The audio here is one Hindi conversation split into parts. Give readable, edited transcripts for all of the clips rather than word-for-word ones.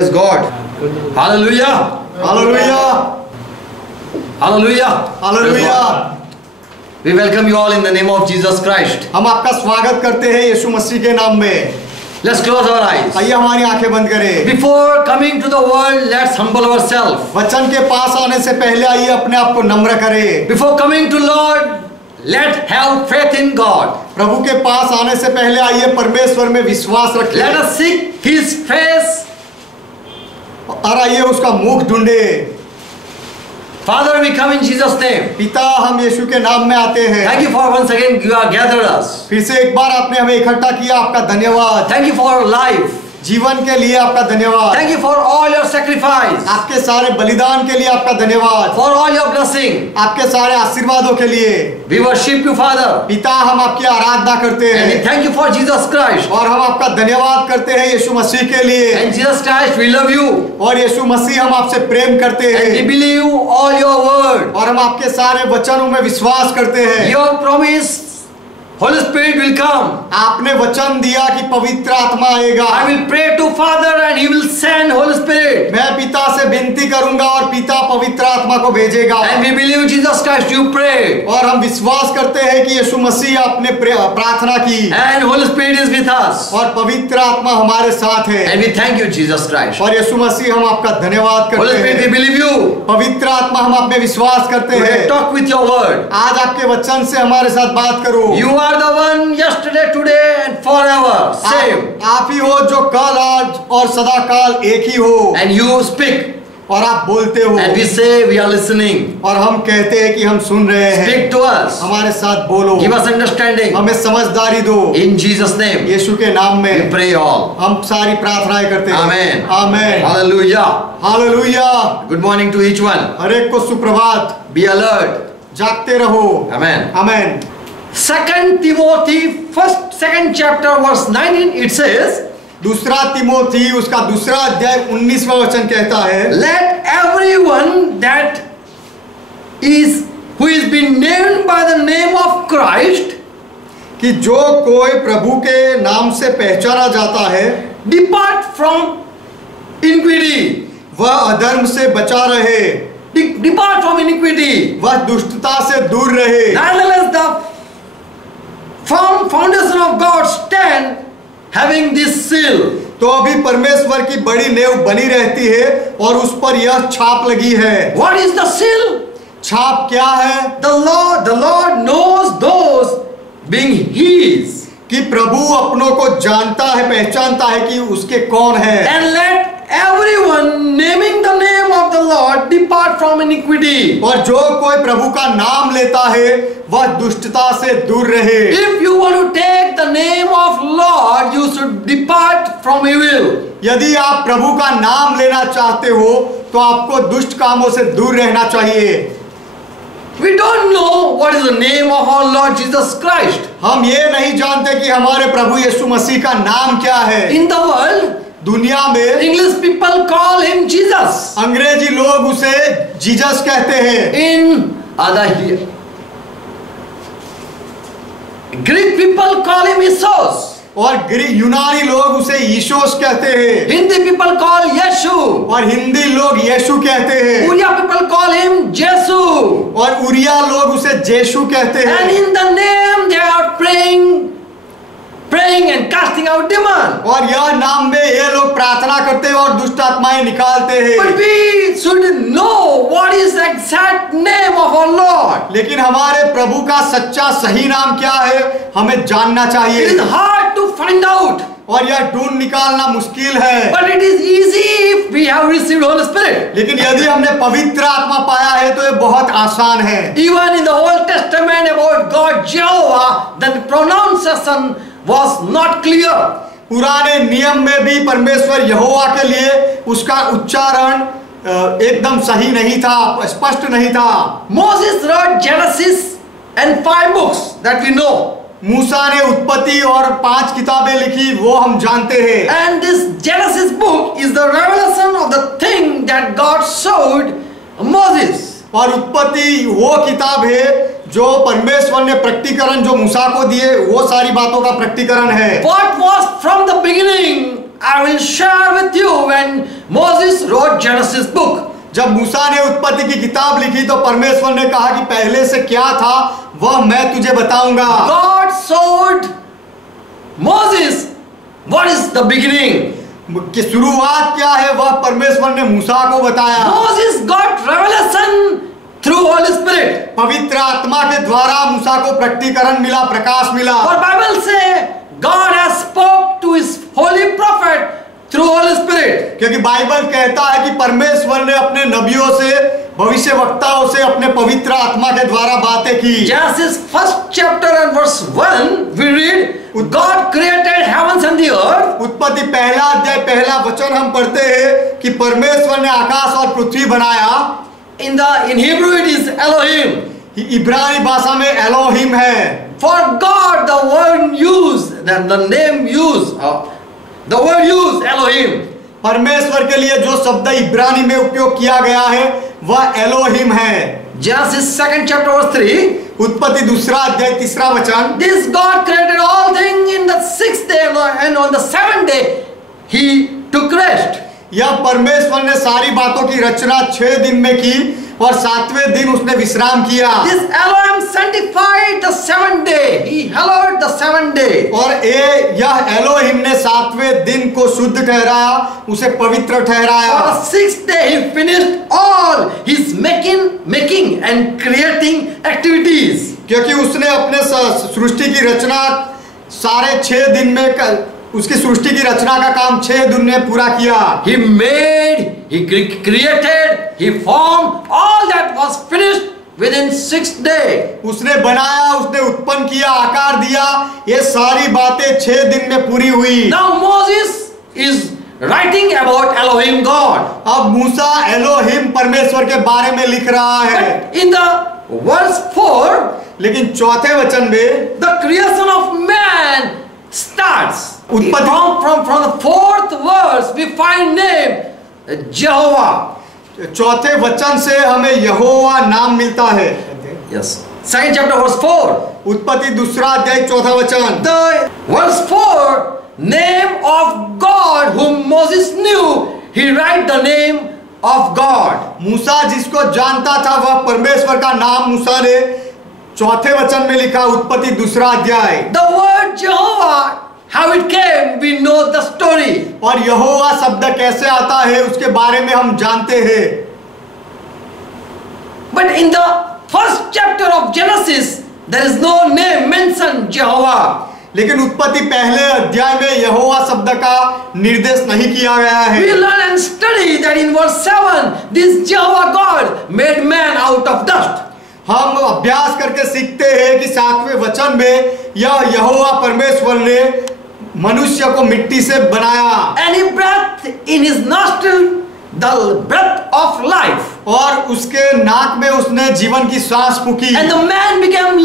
Praise God. Hallelujah. Hallelujah. Hallelujah. Hallelujah. We welcome you all in the name of Jesus Christ. हम आपका स्वागत करते हैं यीशु मसीह के नाम में। Let's close our eyes. आइए हमारी आंखें बंद करें। Before coming to the world, let's humble ourselves. वचन के पास आने से पहले आइए अपने आप को नम्र करें। Before coming to Lord, let's have faith in God. प्रभु के पास आने से पहले आइए परमेश्वर में विश्वास रखें। Let us seek His face. और आइए उसका मुख ढूंढे। Father, we come in Jesus' name. पिता, हम यीशु के नाम में आते हैं। Thank you for once again you have gathered us. फिर से एक बार आपने हमें इकट्ठा किया, आपका धन्यवाद। Thank you for life. जीवन के लिए आपका धन्यवाद। Thank you for all your sacrifice. आपके सारे बलिदान के लिए आपका धन्यवाद। For all your blessing. आपके सारे आशीर्वादों के लिए। We worship you, Father. पिता, हम आपकी आराधना करते And we हैं thank you for Jesus Christ. और हम आपका धन्यवाद करते हैं यीशु मसीह के लिए। And Jesus Christ, we love you. और यीशु मसीह, हम आपसे प्रेम करते And we हैं believe all your word. और हम आपके सारे वचनों में विश्वास करते हैं। Your promise, Holy Spirit will come. आपने वचन दिया कि पवित्र आत्मा आएगा। I will pray to Father and He will send Holy Spirit. मैं पिता से विनती करूंगा और पिता पवित्र आत्मा को भेजेगा। And we believe Jesus Christ, you prayed. और हम विश्वास करते हैं कि यीशु मसीह आपने प्रार्थना की And Holy Spirit is with us. और पवित्र आत्मा हमारे साथ है। And we thank you, Jesus Christ. और यीशु मसीह, हम आपका धन्यवाद Holy करते Spirit, we हैं। believe you. पवित्र आत्मा, हम आप में विश्वास करते Today, हैं। talk with your word. आज आपके वचन से हमारे साथ बात करो। You are the one yesterday, today, and forever. Same. आप ही हो जो कल, आज और सदा काल एक ही हो। And you speak. और आप बोलते हो And we say we are listening. और हम कहते हैं कि हम सुन रहे हैं। Speak to us. हमारे साथ बोलो, Give us understanding. हमें समझदारी दो। In Jesus' name. यीशु के नाम We में pray all. हम सारी प्रार्थनाएं करते हैं। Amen. Amen. Hallelujah. Hallelujah. Good morning to each one. हर एक को सुप्रभात। Be alert. जागते रहो। Amen. Amen. 2 Timothy, second chapter, verse 19, it says, दूसरा तिमोथी उसका दूसरा अध्याय 19वां वचन कहता है, let everyone that is who is been named by the name of Christ कि जो कोई प्रभु के नाम से पहचाना जाता है depart from iniquity. वह अधर्म से बचा रहे, Depart from iniquity. वह दुष्टता से दूर रहे। Nonetheless, the firm foundation of God stand having this seal. तो अभी परमेश्वर की बड़ी नेव बनी रहती है और उस पर यह छाप लगी है। What is the seal? छाप क्या है? The Lord knows those being His. कि प्रभु अपनों को जानता है, पहचानता है कि उसके कौन है। And let everyone naming the name of the Lord depart from iniquity. और जो कोई प्रभु का नाम लेता है वह दुष्टता से दूर रहे। If you want to take the name of Lord, you should depart from evil. यदि आप प्रभु का नाम लेना चाहते हो तो आपको दुष्ट कामों से दूर रहना चाहिए। We don't know what is the name of our Lord Jesus Christ. हम ये नहीं जानते कि हमारे प्रभु यीशु मसीह का नाम क्या है। In the world, दुनिया में English people call him Jesus. अंग्रेजी लोग उसे जीसस कहते हैं। In other Greek people call him Isos. और यूनानी लोग उसे यीशुस कहते हैं। Hindi people call Yeshu. और हिंदी लोग यीशु कहते हैं। Uriya people call him Jesu. और उरिया लोग उसे जेशु कहते हैं। And in the name they are praying and casting out demons. और यह नाम में ये लोग प्रार्थना करते हैं और दुष्ट आत्माएं निकालते हैं। But we should know what is the exact name of our Lord. लेकिन हमारे प्रभु का सच्चा सही नाम क्या है हमें जानना It चाहिए। is hard to find out. और यह ढूंढ निकालना मुश्किल है। But it is easy if we have received Holy Spirit. लेकिन यदि हमने पवित्र आत्मा पाया है तो ये बहुत आसान है। Even in the Old Testament about God Jehovah, the pronunciation was not clear. पुराने नियम में भी परमेश्वर यहोवा के लिए उसका उच्चारण एकदम सही नहीं था, स्पष्ट नहीं था। Moses wrote Genesis and 5 books that we know. मूसा ने उत्पत्ति और 5 किताबें लिखी, वो हम जानते हैं। And this Genesis book is the revelation of the thing that God showed Moses. और उत्पत्ति वो किताब है जो परमेश्वर ने प्रकटीकरण जो मूसा को दिए, वो सारी बातों का प्रकटीकरण है। What was from the beginning I will share with you when Moses wrote Genesis book. जब मूसा ने उत्पत्ति की किताब लिखी तो परमेश्वर ने कहा कि पहले से क्या था वह मैं तुझे बताऊंगा। God showed Moses what is the beginning. कि शुरुआत क्या है वह परमेश्वर ने मूसा को बताया। Moses got revelation through Holy Spirit. पवित्र आत्मा के द्वारा मूसा को प्रकटीकरण मिला, प्रकाश मिला। For Bible say God has spoke to his holy prophet through Holy Spirit. क्योंकि बाइबल कहता है कि परमेश्वर ने अपने नबियों से, भविष्यवक्ताओं से अपने पवित्र आत्मा के द्वारा बातें की। Genesis 1st chapter and verse 1 we read God created heavens and the earth. उत्पत्ति पहला अध्याय पहला वचन हम पढ़ते हैं कि परमेश्वर ने आकाश और पृथ्वी बनाया। In Hebrew it is Elohim. इब्रानी भाषा में एलोहिम है। For God the word used, then the name used, the word used Elohim. परमेश्वर के लिए जो शब्द इब्रानी में उपयोग किया गया है वह एलोहिम है। Genesis 2nd chapter verse 3. उत्पत्ति दूसरा अध्याय तीसरा वचन। This God created all things in the 6th day and on the 7th day he took rest. यह परमेश्वर ने सारी बातों की रचना 6 दिन में की और 7वें दिन उसने विश्राम किया। This Elohim sanctified the 7th day. He hallowed the 7th day. और यह एलोहिम ने 7वें दिन को शुद्ध ठहराया, उसे पवित्र ठहराया। On the 6th day he finished all his making and creating activities. क्योंकि उसने अपने सृष्टि की रचना सारे 6 दिन में उसकी सृष्टि की रचना का काम 6 दिन में पूरा किया। He made, he created, he formed, all that was finished within 6th day. उसने बनाया, उसने उत्पन्न किया, आकार दिया, ये सारी बातें 6 दिन में पूरी हुई। Now Moses is writing about Elohim God. अब मूसा एलोहिम परमेश्वर के बारे में लिख रहा है। But in the verse 4, लेकिन चौथे वचन में the creation of man starts. उत्पत्ति From the 4th verse we find name Jehovah. चौथे वचन से हमें यहोवा नाम मिलता है। Yes. 2nd chapter verse 4. उत्पत्ति दूसरा अध्याय चौथा वचन। The verse 4, name of God whom Moses knew, he write the name of God. मूसा जिसको जानता था वह परमेश्वर का नाम मूसा ने चौथे वचन में लिखा। उत्पत्ति दूसरा अध्याय। The word Jehovah, how it came, we know the story. और यहोवा शब्द कैसे आता है उसके बारे में हम जानते हैं। But in the first chapter of Genesis, there is no name mentioned Jehovah. लेकिन उत्पत्ति पहले अध्याय में यहोवा शब्द का निर्देश नहीं किया गया है। We learn and study that in verse 7, this Jehovah God made man out of dust. हम अभ्यास करके सीखते हैं कि 7वें वचन में यह यहोवा परमेश्वर ने मनुष्य को मिट्टी से बनाया। And he breathed in his nostril the breath of life. और उसके नाक में उसने जीवन की सांस फूकी। And the man became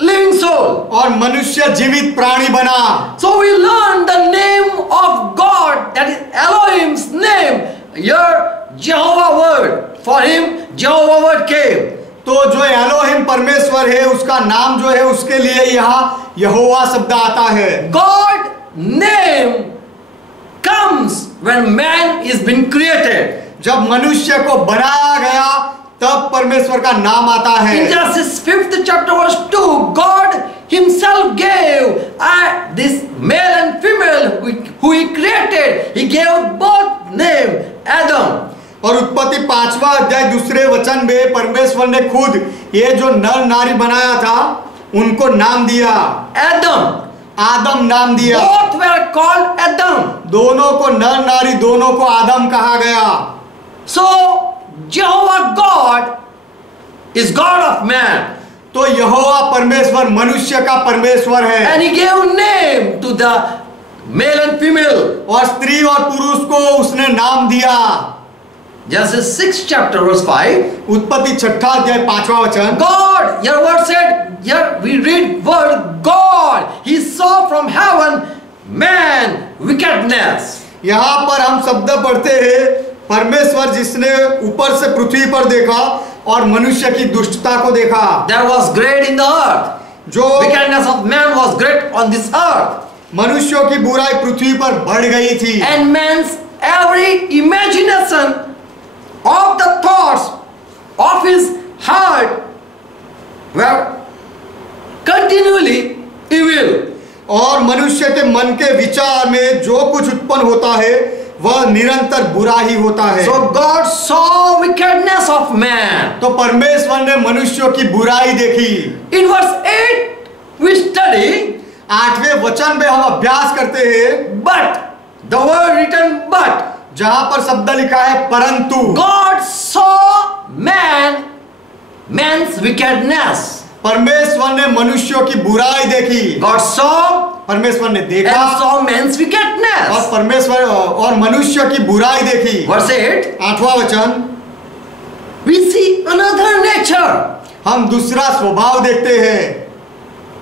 living soul. और मनुष्य जीवित प्राणी बना। So we learn the name of God, that is Elohim's name. Your Jehovah word, for him Jehovah word came. तो जो एलोहिम परमेश्वर है उसका नाम जो है उसके लिए यहाँ यहोवा शब्द आता है। God name comes when man is been created. जब मनुष्य को बनाया गया तब परमेश्वर का नाम आता है। In Genesis 5th chapter verse 2, God himself gave this male and female who he created, he gave both name Adam. और उत्पत्ति 5वां अध्याय दूसरे वचन में परमेश्वर ने खुद ये जो नर नारी बनाया था उनको नाम दिया। आदम नाम दिया। Both were called Adam. दोनों को नर नारी दोनों को आदम कहा गया। So Jehovah God is God of man. तो यहोवा परमेश्वर मनुष्य का परमेश्वर है। And he gave name to the male and female. और स्त्री और पुरुष को उसने नाम दिया। Genesis 6th chapter verse 5. उत्पत्ति 6ठा अध्याय 5वां वचन। God, your word said, here we read word God. He saw from heaven man wickedness. यहाँ पर हम शब्द पढ़ते हैं परमेश्वर जिसने ऊपर से पृथ्वी पर देखा और मनुष्य की दुष्टता को देखा। There was great in the earth. जो wickedness of man was great on this earth. मनुष्यों की बुराई पृथ्वी पर बढ़ गई थी And man's every imagination of the thoughts of his heart were continually evil. और मनुष्य के मन के विचार में जो कुछ उत्पन्न होता है वह निरंतर बुरा ही होता है। So God saw wickedness of man. तो परमेश्वर ने मनुष्यों की बुराई देखी। In verse 8 we study, 8वें वचन में हम अभ्यास करते हैं, but the word written but, जहां पर शब्द लिखा है परंतु। God saw man's wickedness. परमेश्वर ने मनुष्यों की बुराई देखी। God saw परमेश्वर ने देखा and saw man's wickedness. और परमेश्वर और मनुष्य की बुराई देखी। Verse 8, 8वां वचन, we see another nature. हम दूसरा स्वभाव देखते हैं।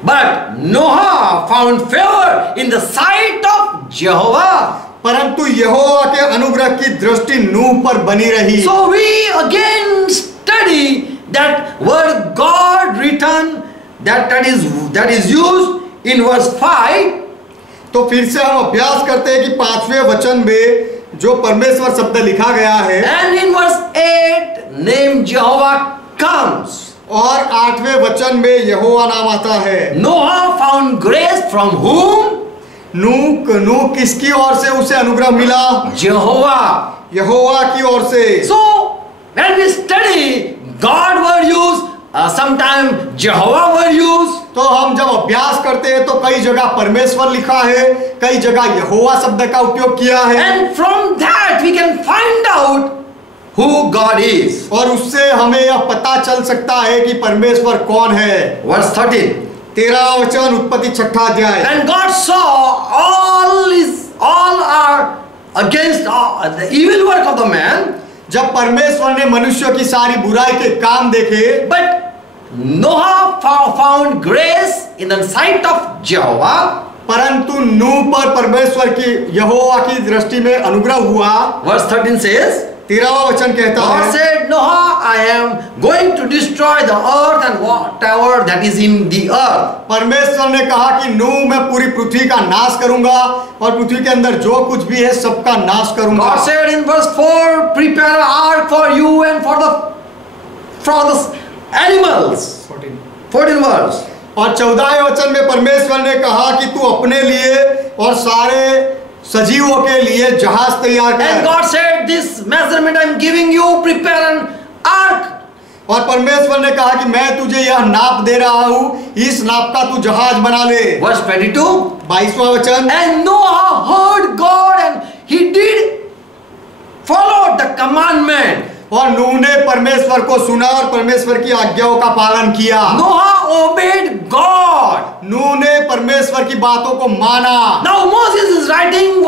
But Noah found favor in the sight of Jehovah. परंतु यहोवा के अनुग्रह की दृष्टि नूह पर बनी रही। So we again study that word God written that is used in verse 5. तो फिर से हम अभ्यास करते हैं कि 5वें वचन में जो परमेश्वर शब्द लिखा गया है, And in verse 8 name Jehovah comes. और 8वें वचन में यहोवा नाम आता है। Noah found grace from whom? नूह किसकी ओर से उसे अनुग्रह मिला? Jehovah. यहोवा की ओर से। So when we study God word used, sometimes Jehovah word used. तो हम जब अभ्यास करते हैं तो कई जगह परमेश्वर लिखा है, कई जगह यहोवा शब्द का उपयोग किया है। And from that we can find out who God is. और उससे हमें यह पता चल सकता है कि परमेश्वर कौन है। Verse 13. 13वां वचन, उत्पत्ति 6वां अध्याय। And God saw all are against the evil work of the man. जब परमेश्वर ने मनुष्यों की सारी बुराई के काम देखे, But Noah found grace in the sight of Jehovah. परंतु नूह पर परमेश्वर की यहोवा की दृष्टि में अनुग्रह हुआ। Verse 13 says, 13वां वचन कहता God है, said, Noah, I am going to destroy the earth and whatever that is in the earth. परमेश्वर ने कहा कि नूह मैं पूरी पृथ्वी का नाश करूंगा और पृथ्वी के अंदर जो कुछ भी है सबका नाश करूंगा। God said in verse 4, prepare an ark for you and for the animals. 14 verse. और 14वें वचन में परमेश्वर ने कहा कि तू अपने लिए और सारे सजीवों के लिए जहाज तैयार कर। And God said, this measurement I am giving you, prepare an ark. और परमेश्वर ने कहा कि मैं तुझे यह नाप दे रहा हूँ, इस नाप का तू जहाज बना ले। Verse 22. 22वां वचन, And Noah heard God and he did follow the commandment. और नूह ने परमेश्वर को सुना और परमेश्वर की आज्ञाओं का पालन किया। Noah obeyed God. नूह ने परमेश्वर की बातों को माना। Now Moses is writing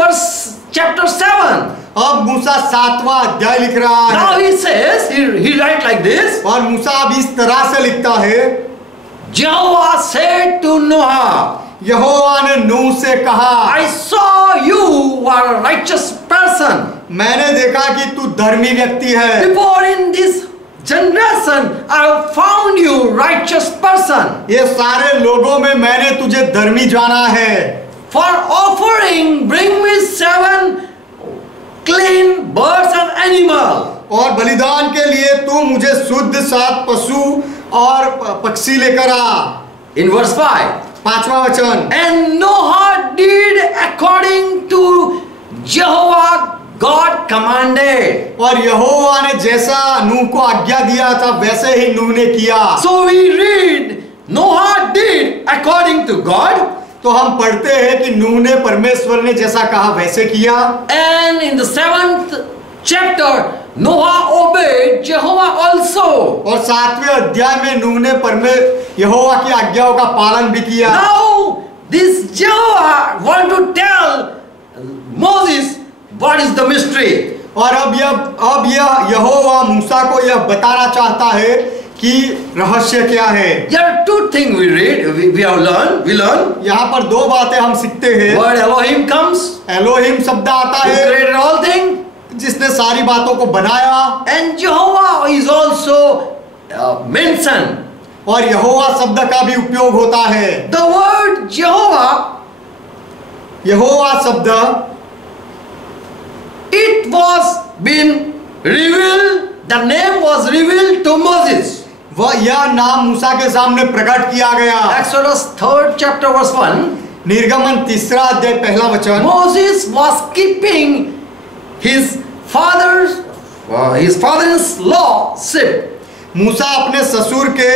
chapter 7. अब मूसा 7वां अध्याय लिख रहा है। Now he says, he write like this. और मूसा अब इस तरह से लिखता है, Jehovah said to Noah, यहोवा ने नूह से कहा, I saw you are a righteous person. मैंने देखा कि तू धर्मी व्यक्ति है। Before in this generation I have found you righteous person. ये सारे लोगों में मैंने तुझे धर्मी जाना है। For offering bring me 7 clean birds and animals. और बलिदान के लिए तू मुझे शुद्ध 7 पशु और पक्षी लेकर आ। In verse 5. 5वां वचन, And Noah did according to Jehovah God commanded. और यहोवा ने जैसा नूह को आज्ञा दिया था वैसे ही नूह ने किया। So we read Noah did according to God. तो हम पढ़ते हैं कि नूह ने परमेश्वर ने जैसा कहा वैसे किया। And in the 7th chapter Noah obeyed Jehovah also. और 7वें अध्याय में नूह ने यहोवा की आज्ञाओं का पालन भी किया। Now this Jehovah want to tell Moses what is the mystery. और अब यह यहोवा मूसा को यह बताना चाहता है कि रहस्य क्या है। There are 2 things we read, we have learned. We learn. यहाँ पर 2 बातें हम सीखते हैं। Word Elohim comes. एलोहिम शब्द आता Who है, created all things. जिसने सारी बातों को बनाया। And Jehovah is also mentioned. और यहोवा शब्द का भी उपयोग होता है। The word Jehovah यहोवा शब्द it was been revealed, the name was revealed to Moses. वह यह नाम मूसा के सामने प्रकट किया गया। Exodus 3rd chapter verse 1. निर्गमन 3 अध्याय पहला वचन। Moses was keeping his father-in-law sheep. मूसा अपने ससुर के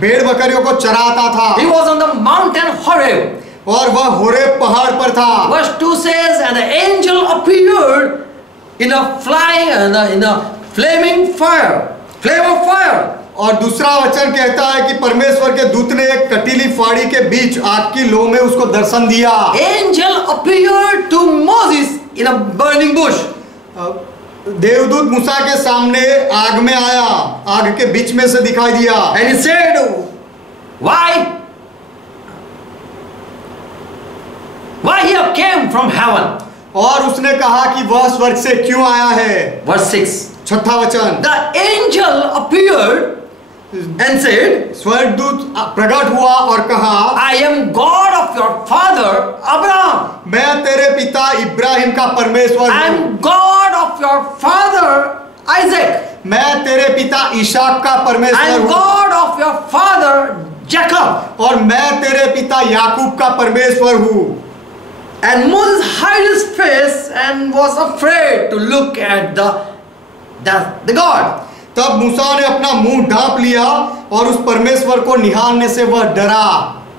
भेड़ बकरियों को चराता था। He was on the mountain Horeb. और वह होरेब पहाड़ पर था। Verse 2 says, and the angel appeared in a flaming fire, flame of fire. और दूसरा वचन कहता है कि परमेश्वर के दूत ने एक कटीली फाड़ी के बीच आग की लौ में उसको दर्शन दिया। Angel appeared to Moses in a burning bush. देवदूत मूसा के सामने आग में आया, आग के बीच में से दिखाई दिया। And he said, why he came from heaven? और उसने कहा कि वह स्वर्ग से क्यों आया है। Verse 6. छठा वचन। The angel appeared and said, स्वर्गदूत प्रकट हुआ और कहा, I am God of your father Abraham. मैं तेरे पिता इब्राहिम का परमेश्वर I हूँ। am God of your father Isaac. मैं तेरे पिता ईसाक का I परमेश्वर am हूँ। God of your father Jacob. और मैं तेरे पिता याकूब का परमेश्वर हूँ। And Moses hid his face and was afraid to look at the God. तब मूसा ने अपना मुंह ढांप लिया और उस परमेश्वर को निहारने से वह डरा।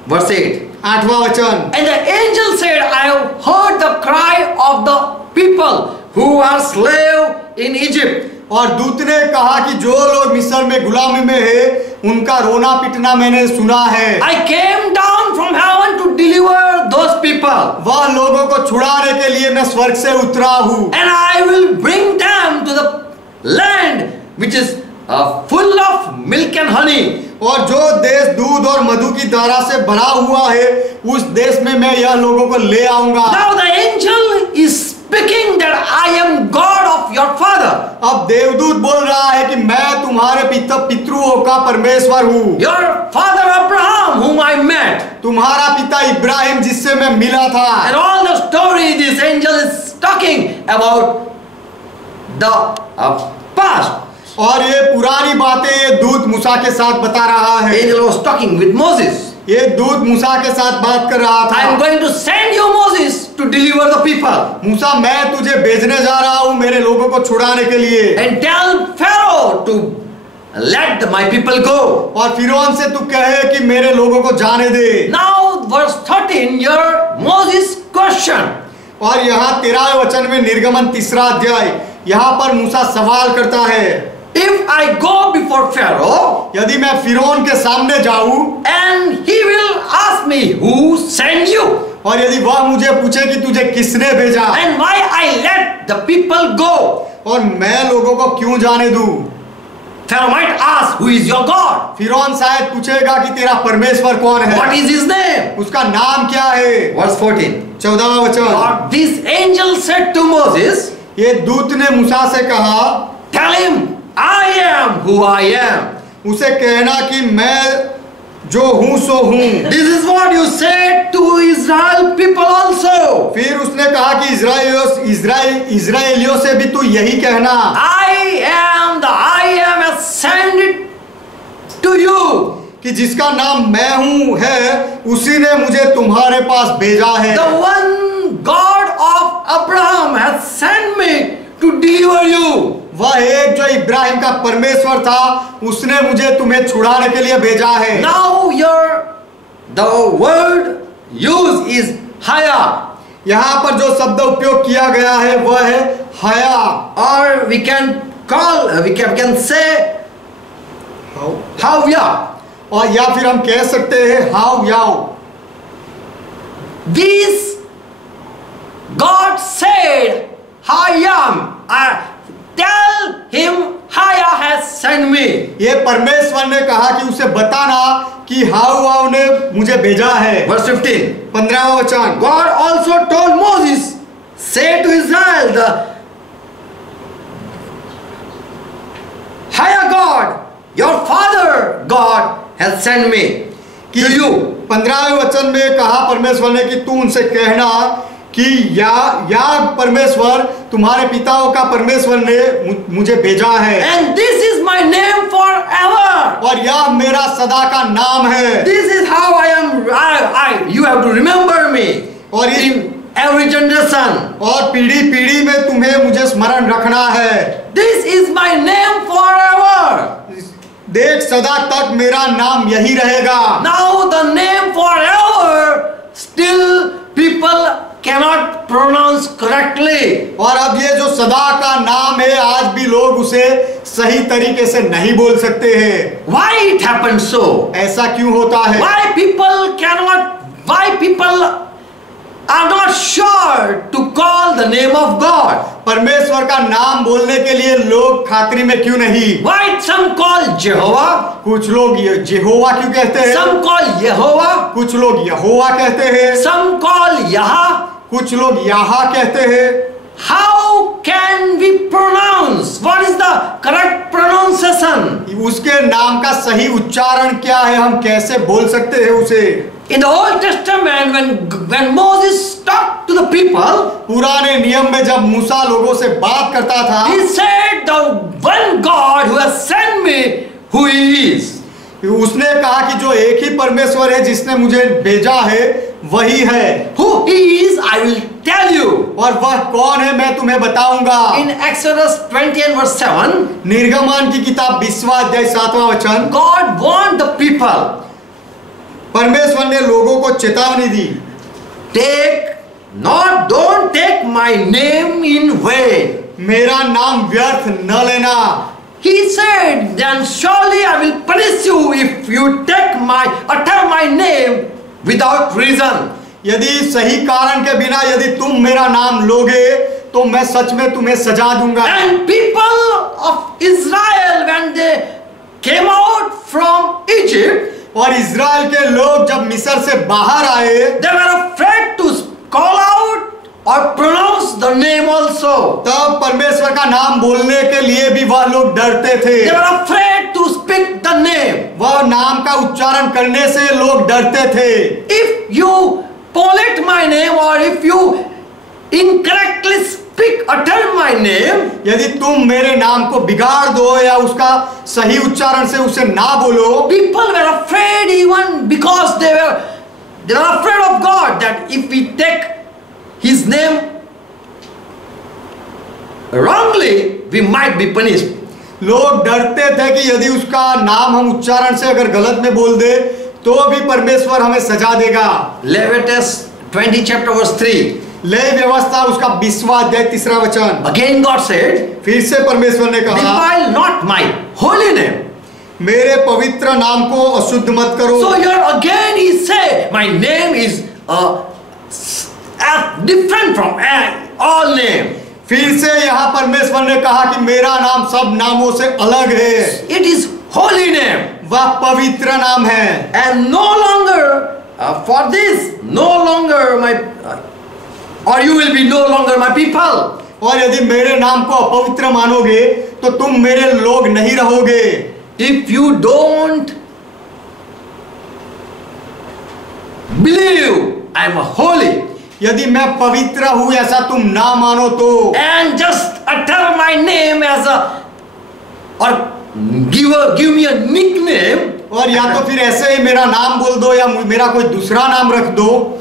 Verse 8. आठवां वचन। And the angel said, I have heard the cry of the people who are slave in Egypt. और दूत ने कहा कि जो लोग मिस्र में गुलामी में है उनका रोना पिटना मैंने सुना है। I came down from heaven to deliver those people. वह लोगों को छुड़ाने के लिए मैं स्वर्ग से उतरा हूँ। And I will bring them to the land which is full of milk and honey. और जो देश दूध और मधु की धारा से भरा हुआ है उस देश में मैं यह लोगों को ले आऊंगा। Now the angel is speaking that I am God of your father. अब देवदूत बोल रहा है कि मैं तुम्हारे पितरों का परमेश्वर हूँ। Your father Abraham, whom I met. तुम्हारा पिता इब्राहिम जिससे मैं मिला था। And all the story this angel is talking about the past. और ये पुरानी बातें ये दूत मूसा के साथ बता रहा है। Angel was talking with Moses. ये दूत मूसा के साथ बात कर रहा था। I am going to send you Moses to deliver the people. मूसा मैं तुझे भेजने जा रहा हूँ मेरे लोगों को छुड़ाने के लिए। And tell Pharaoh to let my people go. और फिरौन से तू कहे कि मेरे लोगों को जाने दे। Now verse 13 your Moses question. और यहाँ 13वें वचन में निर्गमन 3 अध्याय यहाँ पर मूसा सवाल करता है। If I go before Pharaoh, यदि मैं फिरौन के सामने जाऊं and he will ask me who sent you, और यदि वह मुझे पूछे कि तुझे किसने भेजा, and why I let the people go, और मैं लोगों को क्यों जाने दूं, Pharaoh might ask who is your God. फिरौन शायद पूछेगा कि तेरा परमेश्वर कौन है, What is his name? उसका नाम क्या है। Verse 14. 14वां वचन। But this angel said to Moses, ये दूत ने मूसा से कहा, tell him I am who I am. उसे कहना कि मैं जो हूं सो हूं। This is what you said to Israel people also. फिर उसने कहा कि इस्राएलियों से भी तू यही कहना, I am the I am has sent it to you. कि जिसका नाम मैं हूं है उसी ने मुझे तुम्हारे पास भेजा है। The one God of Abraham has sent me to deliver you. वह एक जो इब्राहिम का परमेश्वर था उसने मुझे तुम्हें छुड़ाने के लिए भेजा है। Now the word used is haya. यहाँ पर जो शब्द उपयोग किया गया है वह है हया, or we can say havya. और या फिर हम कह सकते हैं हाव याव। This God said, I am. Tell him Haya has sent me. ये परमेश्वर ने कहा कि उसे बताना कि हाव ने मुझे भेजा है। Verse 15. 15वां वचन। God also told Moses, say to Israel, the Haya God, your father God has sent me to you. 15वें वचन में कहा परमेश्वर ने कि तू उनसे कहना कि या परमेश्वर तुम्हारे पिताओं का परमेश्वर ने मुझे भेजा है, And this is my name forever. और यह मेरा सदा का नाम है। This is how I am. You have to remember me. और In every generation. और पीढ़ी पीढ़ी में तुम्हें मुझे स्मरण रखना है। This is my name forever. देख, सदा तक मेरा नाम यही रहेगा। Now the name forever still people cannot pronounce correctly. और अब ये जो सदा का नाम है, आज भी लोग उसे सही तरीके से नहीं बोल सकते हैं। Why it happens so? ऐसा क्यों होता है? Why people are not sure to call the name of God? परमेश्वर का नाम बोलने के लिए लोग खातिरी में क्यों नहीं? Why some call Jehovah? कुछ लोग ये जेहोवा क्यों कहते हैं? Some call Yehovah? कुछ लोग यहोवा कहते हैं। Some call Yah? कुछ लोग याहा कहते हैं। How can we pronounce? What is the correct pronunciation? उसके नाम का सही उच्चारण क्या है? हम कैसे बोल सकते हैं उसे? In the Old Testament, when Moses talked to the people, पुराने नियम में जब मूसा लोगों से बात करता था, he said, "The one God who has sent me, who he is." उसने कहा कि जो एक ही परमेश्वर है जिसने मुझे भेजा है वही है। Who he is, I will tell you. और वह कौन है मैं तुम्हें बताऊंगा। In Exodus 20 and verse 7, निर्गमन की किताब 20वां अध्याय 7वां वचन, God warned the people, परमेश्वर ने लोगों को चेतावनी दी, don't take my name in vain. मेरा नाम व्यर्थ न लेना। He said, then surely I will punish you if you utter my name without reason. यदि सही कारण के बिना यदि तुम मेरा नाम लोगे तो मैं सच में तुम्हें सजा दूंगा। And people of Israel, when they came out from Egypt, और इज़राइल के लोग जब मिस्र से बाहर आए, they were afraid to call out or pronounce the name also. तब परमेश्वर का नाम बोलने के लिए भी वह लोग डरते थे। They were afraid to speak the name. वह नाम का उच्चारण करने से लोग डरते थे। If you pollute my name or if you incorrectly utter my name, यदि तुम मेरे नाम को बिगाड़ दो या उसका सही उच्चारण से उसे ना बोलो, people were afraid even because they were afraid of God, that if we take his name wrongly we might be punished. लोग डरते थे कि यदि उसका नाम हम उच्चारण से अगर गलत में बोल दे तो भी परमेश्वर हमें सजा देगा। Leviticus 20 chapter verse 3, लेवी व्यवस्था उसका 20वां अध्याय 3रा वचन, again God said, फिर से परमेश्वर ने कहा, defile not my holy name. मेरे पवित्र नाम को अशुद्ध मत करो। So here again he say, my name is different from all name. फिर से यहाँ परमेश्वर ने कहा कि मेरा नाम सब नामों से अलग है। It is holy name. वह पवित्र नाम है। And no longer for this, no longer my or you will be no longer my people. और यदि मेरे नाम को अपवित्र मानोगे तो तुम मेरे लोग नहीं रहोगे। If you don't believe I am holy, यदि मैं पवित्र हूं ऐसा तुम ना मानो तो, and just utter my name as a or give me a nickname, और या तो फिर ऐसे ही मेरा नाम बोल दो या मेरा कोई दूसरा नाम रख दो,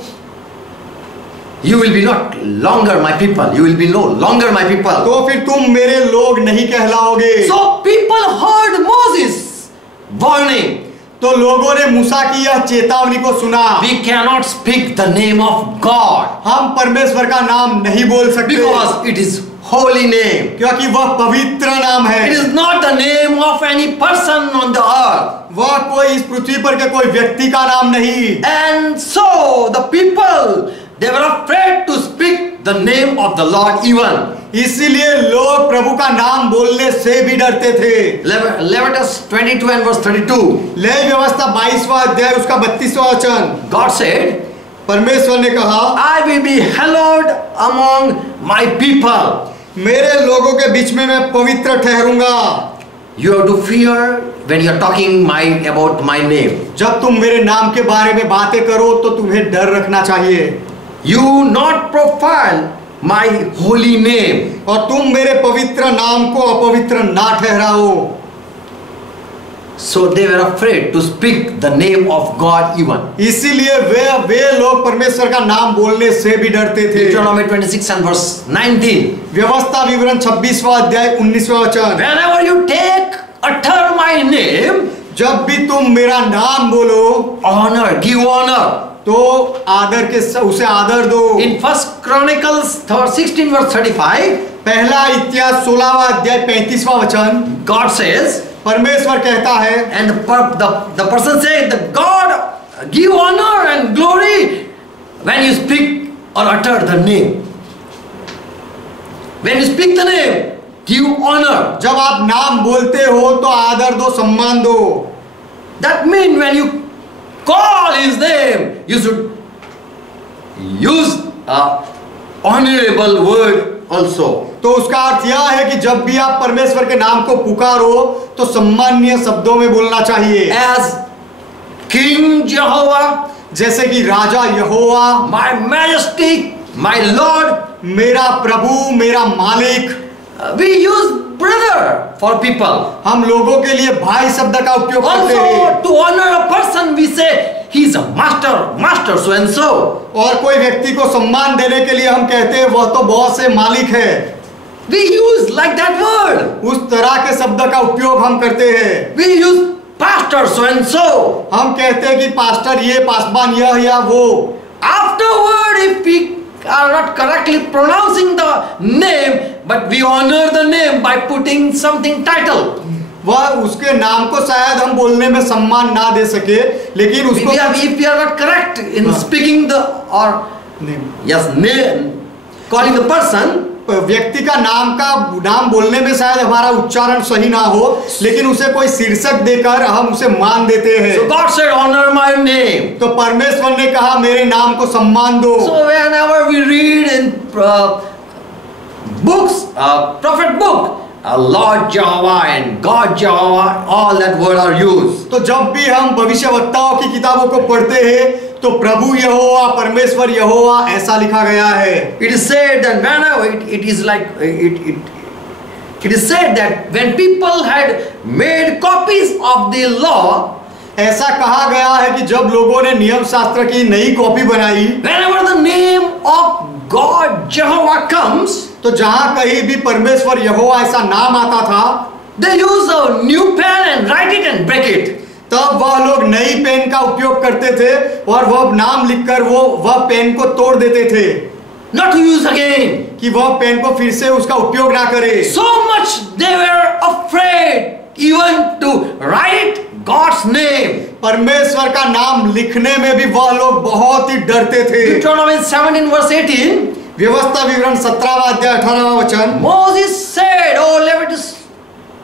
you will be not longer my people. You will be no longer my people. तो फिर तुम मेरे लोग नहीं कहलाओगे। So people heard Moses warning. तो लोगों ने मूसा की यह चेतावनी को सुना, We cannot speak the name of God हम परमेश्वर का नाम नहीं बोल सकते because it is holy name. क्योंकि वह पवित्र नाम है। It is not the name of any person on the earth. वह कोई इस पृथ्वी पर के कोई व्यक्ति का नाम नहीं। And so the people, they were afraid to speak the name of the Lord even. इसीलिए लोग प्रभु का नाम बोलने से भी डरते थे। Leviticus 22 and verse 32. लेवी व्यवस्था 22वां अध्याय उसका 32वां वचन, God said, परमेश्वर ने कहा, I will be hallowed among my people. मेरे लोगों के बीच में मैं पवित्र ठहरूंगा। You have to fear when you are talking about my name. जब तुम मेरे नाम के बारे में बातें करो तो तुम्हें डर रखना चाहिए। you not profile my holy name. और तुम मेरे पवित्र नाम को अपवित्र ना ठहराओ। So they were afraid to speak the name of God even. इसीलिए वे लोग परमेश्वर का नाम बोलने से भी डरते थे। Deuteronomy 26 and verse 19. व्यवस्था विवरण 26वां अध्याय 19वां वचन। Whenever you utter my name, जब भी तुम मेरा नाम बोलो, honor, give honor, तो आदर के उसे आदर दो। In First Chronicles 16 verse 35, पहला इतिहास 16वां अध्याय 35वां वचन, God says, परमेश्वर कहता है, and the person says, the God give honor and glory when you speak or utter the name. When you speak the name, give honor. जब आप नाम बोलते हो तो आदर दो, सम्मान दो। That means when you call his name, you should use a honorable word also. तो उसका अर्थ यह है कि जब भी आप परमेश्वर के नाम को पुकारो तो सम्माननीय शब्दों में बोलना चाहिए। As King Jehovah, जैसे कि राजा यहोवा, my majesty, my Lord, मेरा प्रभु, मेरा मालिक। we use brother for people. हम लोगों के लिए भाई शब्द का उपयोग करते हैं। Also to honor a person we say he is a master so and so. और कोई व्यक्ति को सम्मान देने के लिए हम कहते हैं वह तो बॉस है, मालिक है। We use like that word. उस तरह के शब्द का उपयोग हम करते हैं। We use pastor so and so. हम कहते हैं कि पास्टर ये, पासवान यह या वो। Afterward, if we are not correctly pronouncing the name, but we honor the name by putting something title. वह उसके नाम को शायद हम बोलने में सम्मान ना दे सके, लेकिन उसको if we are not correct in speaking the or name, calling the person, व्यक्ति का नाम बोलने में शायद हमारा उच्चारण सही ना हो, लेकिन उसे कोई शीर्षक देकर हम उसे मान देते हैं। So God said, honor my name. तो परमेश्वर ने कहा मेरे नाम को सम्मान दो। So whenever we read in books, prophet book, Lord Jehovah and God Jehovah, all that word are used. तो जब भी हम भविष्यवक्ताओं की किताबों को पढ़ते हैं तो प्रभु यहोवा, परमेश्वर यहोवा ऐसा लिखा गया है। It is said that whenever it is like it is said that when people had made copies of the law, ऐसा कहा गया है कि जब लोगों ने नियम शास्त्र की नई कॉपी बनाई, whenever the name of God Jehovah comes, तो जहां कहीं भी परमेश्वर यहोवा ऐसा नाम आता था, they use a new pen and write it and break it. तब वह लोग नई पेन का उपयोग करते थे और वह नाम लिखकर वह पेन को तोड़ देते थे। Not to use again. कि वह पेन को फिर से उसका उपयोग ना करे। So much they were afraid even to write God's name. परमेश्वर का नाम लिखने में भी वह लोग बहुत ही डरते थे। Deuteronomy 17 verse 18. व्यवस्था विवरण 17वां अध्याय 18वां वचन। Moses said, "Oh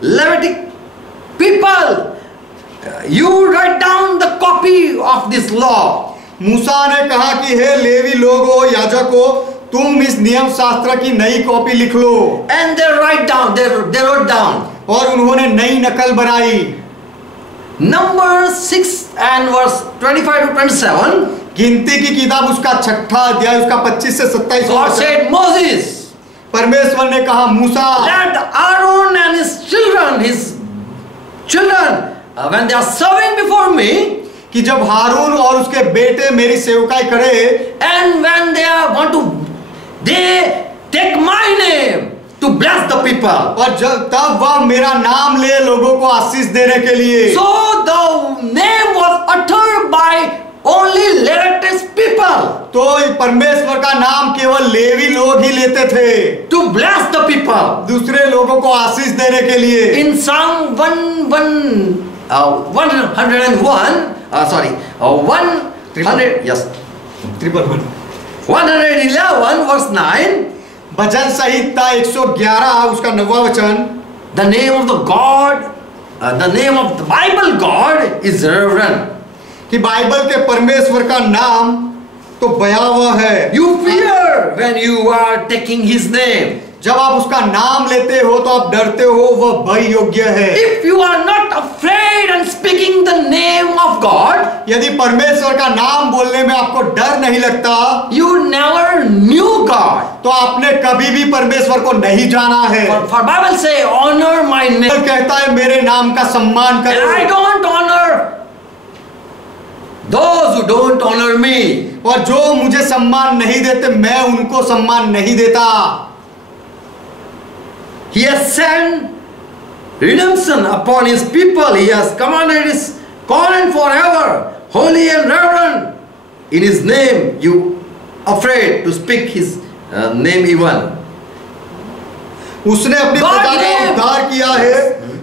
Levitic people, you write down the copy of this law." मूसा ने कहा कि हे लेवी लोगों, याजकों, तुम इस नियम शास्त्र की नई कॉपी लिख लो। And they wrote down. और उन्होंने नई नकल बनाई। Numbers 6 and verse 25 to 27. गिनती की किताब उसका 6ठा अध्याय उसका 25 से 27। God said, Moses, परमेश्वर ने कहा मूसा, let Aaron and his children, when they are serving before me, कि जब हारून और उसके बेटे मेरी सेवकाई करे, and when they take my name to bless the people. और जब तब वह मेरा नाम ले लोगों को आशीष देने के लिए। So the name was uttered by only Levites people. तो परमेश्वर का नाम केवल लेवी लोग ही लेते थे। To bless the people. दूसरे लोगों को आशीष देने के लिए। In Psalm 101, 111 verse 9. भजन संहिता 111 उसका 9वां वचन। The name of the God, the name of the Bible God is reverend. कि बाइबल के परमेश्वर का नाम तो भयावह है। You fear when you are taking His name. जब आप उसका नाम लेते हो तो आप डरते हो, वह भय योग्य है। If you are not afraid and speaking the name of God, यदि परमेश्वर का नाम बोलने में आपको डर नहीं लगता, you never knew God. तो आपने कभी भी परमेश्वर को नहीं जाना है। For Bible say, honor my name. Bible कहता है मेरे नाम का सम्मान And I करो, don't honor those who don't honor me. और जो मुझे सम्मान नहीं देते मैं उनको सम्मान नहीं देता। He has sent redemption upon his people. He has commanded his covenant forever, holy and reverend. In his name, you afraid to speak his name even. उसने अपनी God प्रजा का name. उद्धार किया है,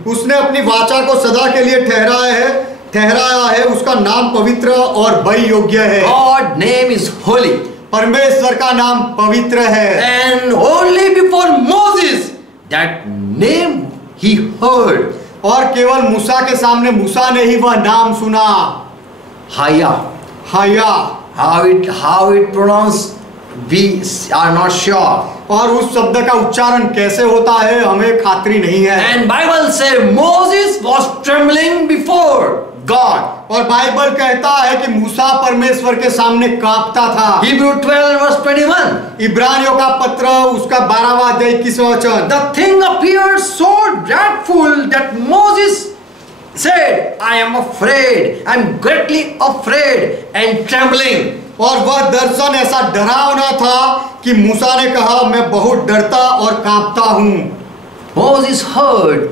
उसने अपनी वाचा को सदा के लिए ठहराया है, उसका नाम पवित्र और भय योग्य है। God's name is holy. परमेश्वर का नाम पवित्र है। And only before Moses, that name he heard. और केवल मूसा के सामने मूसा ने ही वह नाम सुना, Haya. हया। How it pronounced, we are not sure. और उस शब्द का उच्चारण कैसे होता है हमें खात्री नहीं है। And Bible say Moses was trembling before God. और बाइबल कहता है कि मूसा परमेश्वर के सामने कांपता था। Hebrew 12 verse 21. इब्रानियों का पत्र उसका 12वां अध्याय 21वां वचन। The thing appeared so dreadful that Moses said, I am afraid, I am greatly afraid and trembling. और वह दर्शन ऐसा डरावना था कि मूसा ने कहा मैं बहुत डरता और कांपता हूँ। Moses heard.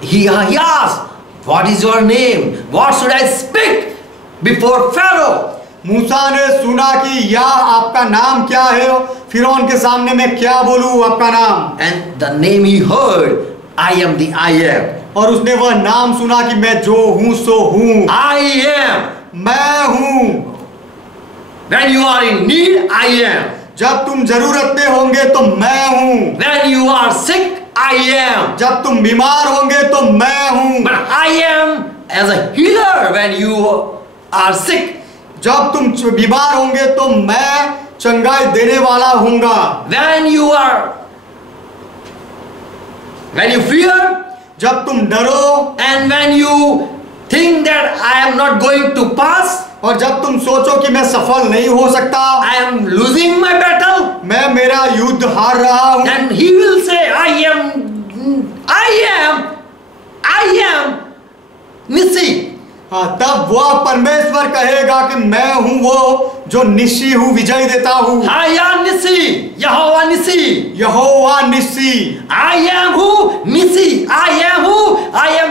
He asked, what is your name? What should I speak before Pharaoh? मूसा ने सुना कि यह आपका नाम क्या है, फिरौन के सामने मैं क्या बोलूं आपका नाम। And the name he heard, I am the I am. और उसने वह नाम सुना कि मैं जो हूं सो हूं। I am. मैं हूं। When you are in need, I am. जब तुम जरूरत में होंगे तो मैं हूं। When you are sick, I am. जब तुम बीमार होंगे तो मैं हूं। But I am as a healer when you are sick. जब तुम बीमार होंगे तो मैं चंगाई देने वाला हूंगा। When you fear, जब तुम डरो, and when you think that I am not going to pass, और जब तुम सोचो कि मैं सफल नहीं हो सकता, I am losing my battle, मैं मेरा युद्ध हार रहा हूं, then he will say, I am Nissi. हाँ, तब वह परमेश्वर कहेगा कि मैं हूं वो जो निस्सी हूं, विजय देता हूं। Haya Nissi, Yahweh Nissi. यहोवा निस्सी। I am who? Nissi. I am who? I am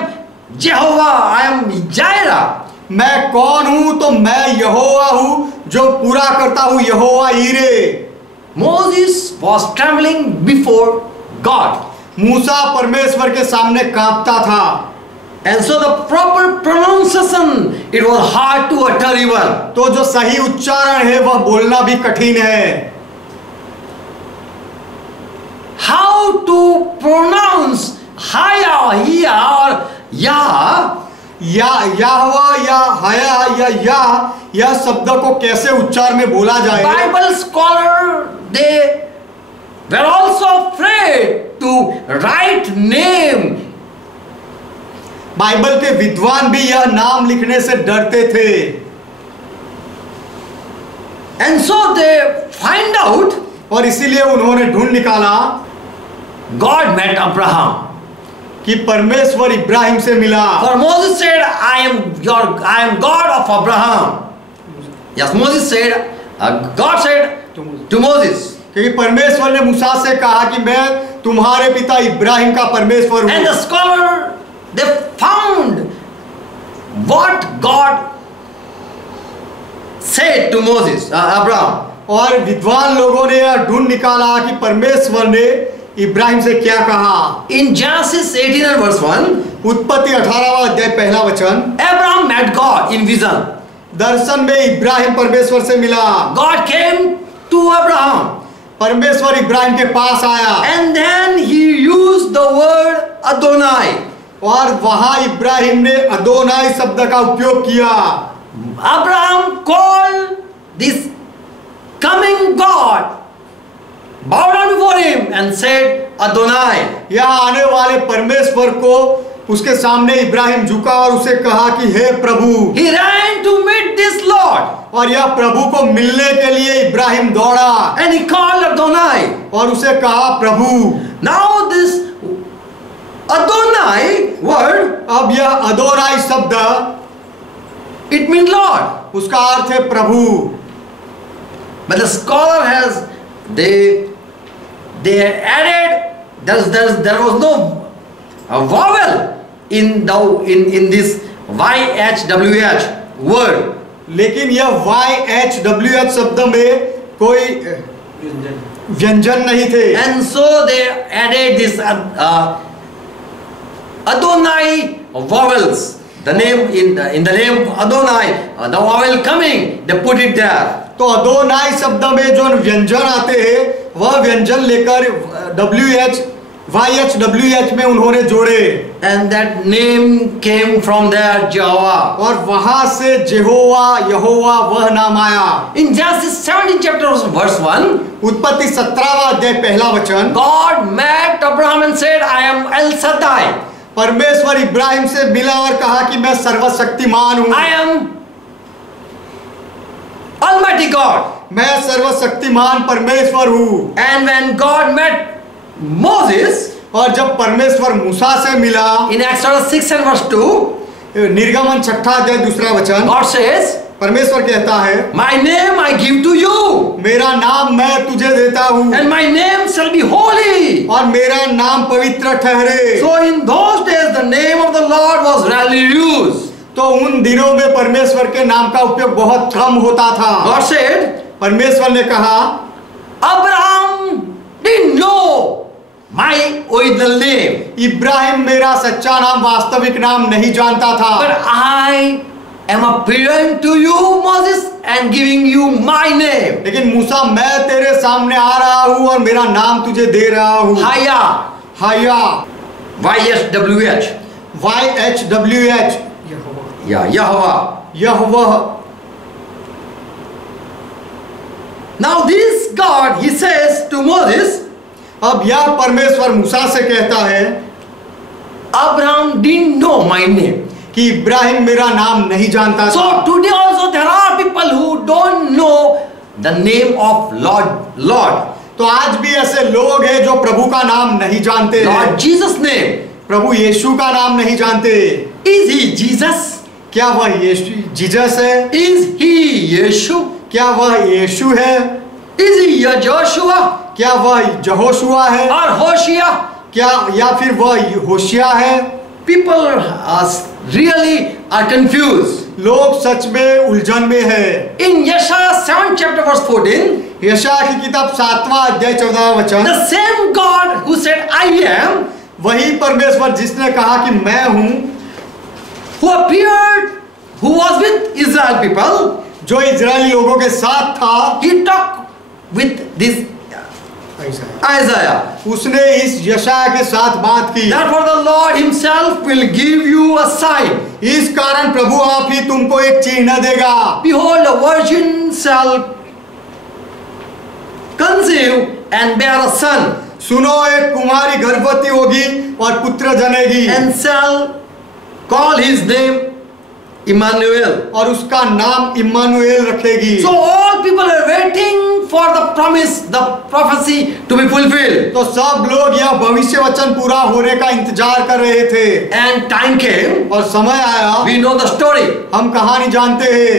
Jehovah. I am Jireh. मैं कौन हूं? तो मैं यहोवा हूं जो पूरा करता हूं, यहोवा ईरे। Moses was trembling before God. मूसा परमेश्वर के सामने कांपता था। And so the proper pronunciation, it was hard to utter even. तो जो सही उच्चारण है वह बोलना भी कठिन है। How to pronounce Haya, Hiya or Yah? याहवा या हया या यह शब्द को कैसे उच्चार में बोला जाए। Bible scholar, they were also afraid to write name. Bible के विद्वान भी यह नाम लिखने से डरते थे। And so they find out, और इसीलिए उन्होंने ढूंढ निकाला God met Abraham. कि परमेश्वर इब्राहिम से मिला। For Moses said, I am God of Abraham. Yes, Moses said, God said to Moses. क्योंकि परमेश्वर ने मूसा से कहा कि मैं तुम्हारे पिता इब्राहिम का परमेश्वर हूँ। And the scholar, they found what God said to Moses, Abraham. और विद्वान लोगों ने यह ढूंढ निकाला कि परमेश्वर ने इब्राहिम से क्या कहा। In Genesis 18 and verse 1, उत्पत्ति 18वां अध्याय पहला वचन, Abraham met God in vision. दर्शन में इब्राहिम परमेश्वर से मिला। God came to Abraham. परमेश्वर इब्राहिम के पास आया। And then he used the word Adonai. और वहां इब्राहिम ने अदोनाई शब्द का उपयोग किया। Abraham called this coming God, bowed down before him and said, Adonai. यह आने वाले परमेश्वर को उसके सामने इब्राहिम झुका और उसे कहा कि हे प्रभु। He ran to meet और यह प्रभु को मिलने के लिए इब्राहिम दौड़ा and he called Adonai. और उसे कहा प्रभु। Now this Adonai word, अब यह अदोनाई शब्द it means Lord. उसका अर्थ है प्रभु। But the scholar has they added there was no vowel in this YHWH word. लेकिन यह YHWH शब्द में कोई व्यंजन नहीं थे। And so they added this Adonai vowels. The name in the name Adonai, the vowel coming, they put it there. तो अदोनाई शब्द में जो व्यंजन आते हैं वह व्यंजन लेकर YHWH में उन्होंने जोड़े। And that name came from there, Jehovah. और वहां से जेहोवा यहोवा वह नाम आया। In Genesis 17 chapter verse 1, उत्पत्ति 17वां अध्याय पहला वचन, God met Abraham and said, I am El Shaddai. परमेश्वर इब्राहिम से मिला और कहा कि मैं सर्वशक्तिमान हूँ। I am Almighty God. मैं सर्वशक्तिमान परमेश्वर हूँ। And when God met Moses, और जब परमेश्वर मूसा से मिला in Exodus 6 and verse 2, निर्गमन 6 अध्याय 2 वचन, God says, परमेश्वर कहता है, My name I give to you, मेरा नाम मैं तुझे देता हूँ and my name shall be holy. और मेरा नाम पवित्र ठहरे। So in those days the name of the Lord was rarely used. तो उन दिनों में परमेश्वर के नाम का उपयोग बहुत कम होता था। God said, परमेश्वर ने कहा, Abraham didn't know my original name, Ibrahim मेरा सच्चा नाम वास्तविक नाम नहीं जानता था, but I am appearing to you, Moses, and giving you my name. लेकिन मूसा मैं तेरे सामने आ रहा हूँ और मेरा नाम तुझे दे रहा हूँ। Haya, हाया, YHWH. YHWH, Yeah, Yahweh. Jehovah. Now this God, he says to Moses, अब यह परमेश्वर मूसा से कहता है Abraham didn't know my name. कि इब्राहिम मेरा नाम नहीं जानता था। So today also there are people who don't know the name of Lord. तो आज भी ऐसे लोग हैं जो प्रभु का नाम नहीं जानते हैं। Lord Jesus' name. प्रभु यीशु का नाम नहीं जानते। Is he Jesus? क्या वह यीशु जीसस है? Is he Yeshu? क्या वह यीशु है? Is he Joshua क्या वह यहोशुआ है? or Hoshea? क्या या फिर वह होशिया है? People really are confused. लोग सच में उलझन में है। In Yeshaya 7 chapter verse 14, यशायाह की किताब 7वां अध्याय 14वां वचन, the same God who said I am, वही परमेश्वर जिसने कहा कि मैं हूँ, who appeared, who was with Israel people, जो इजरायली लोगों के साथ था, he talked with this Isaiah. उसने इस यशायाह के साथ बात की। Therefore the Lord himself will give you a sign. इस कारण प्रभु आप ही तुमको एक चिन्ह देगा। Behold, a virgin shall conceive and bear a son, सुनो, एक कुमारी गर्भवती होगी और पुत्र जनेगी and shall call his name Emmanuel. और उसका नाम इम्मानुएल रखेगी। So all people are waiting for the promise, the prophecy to be fulfilled. तो सब लोग यह भविष्य वचन पूरा होने का इंतजार कर रहे थे। And time came. और समय आया। We know the story. हम कहानी जानते हैं।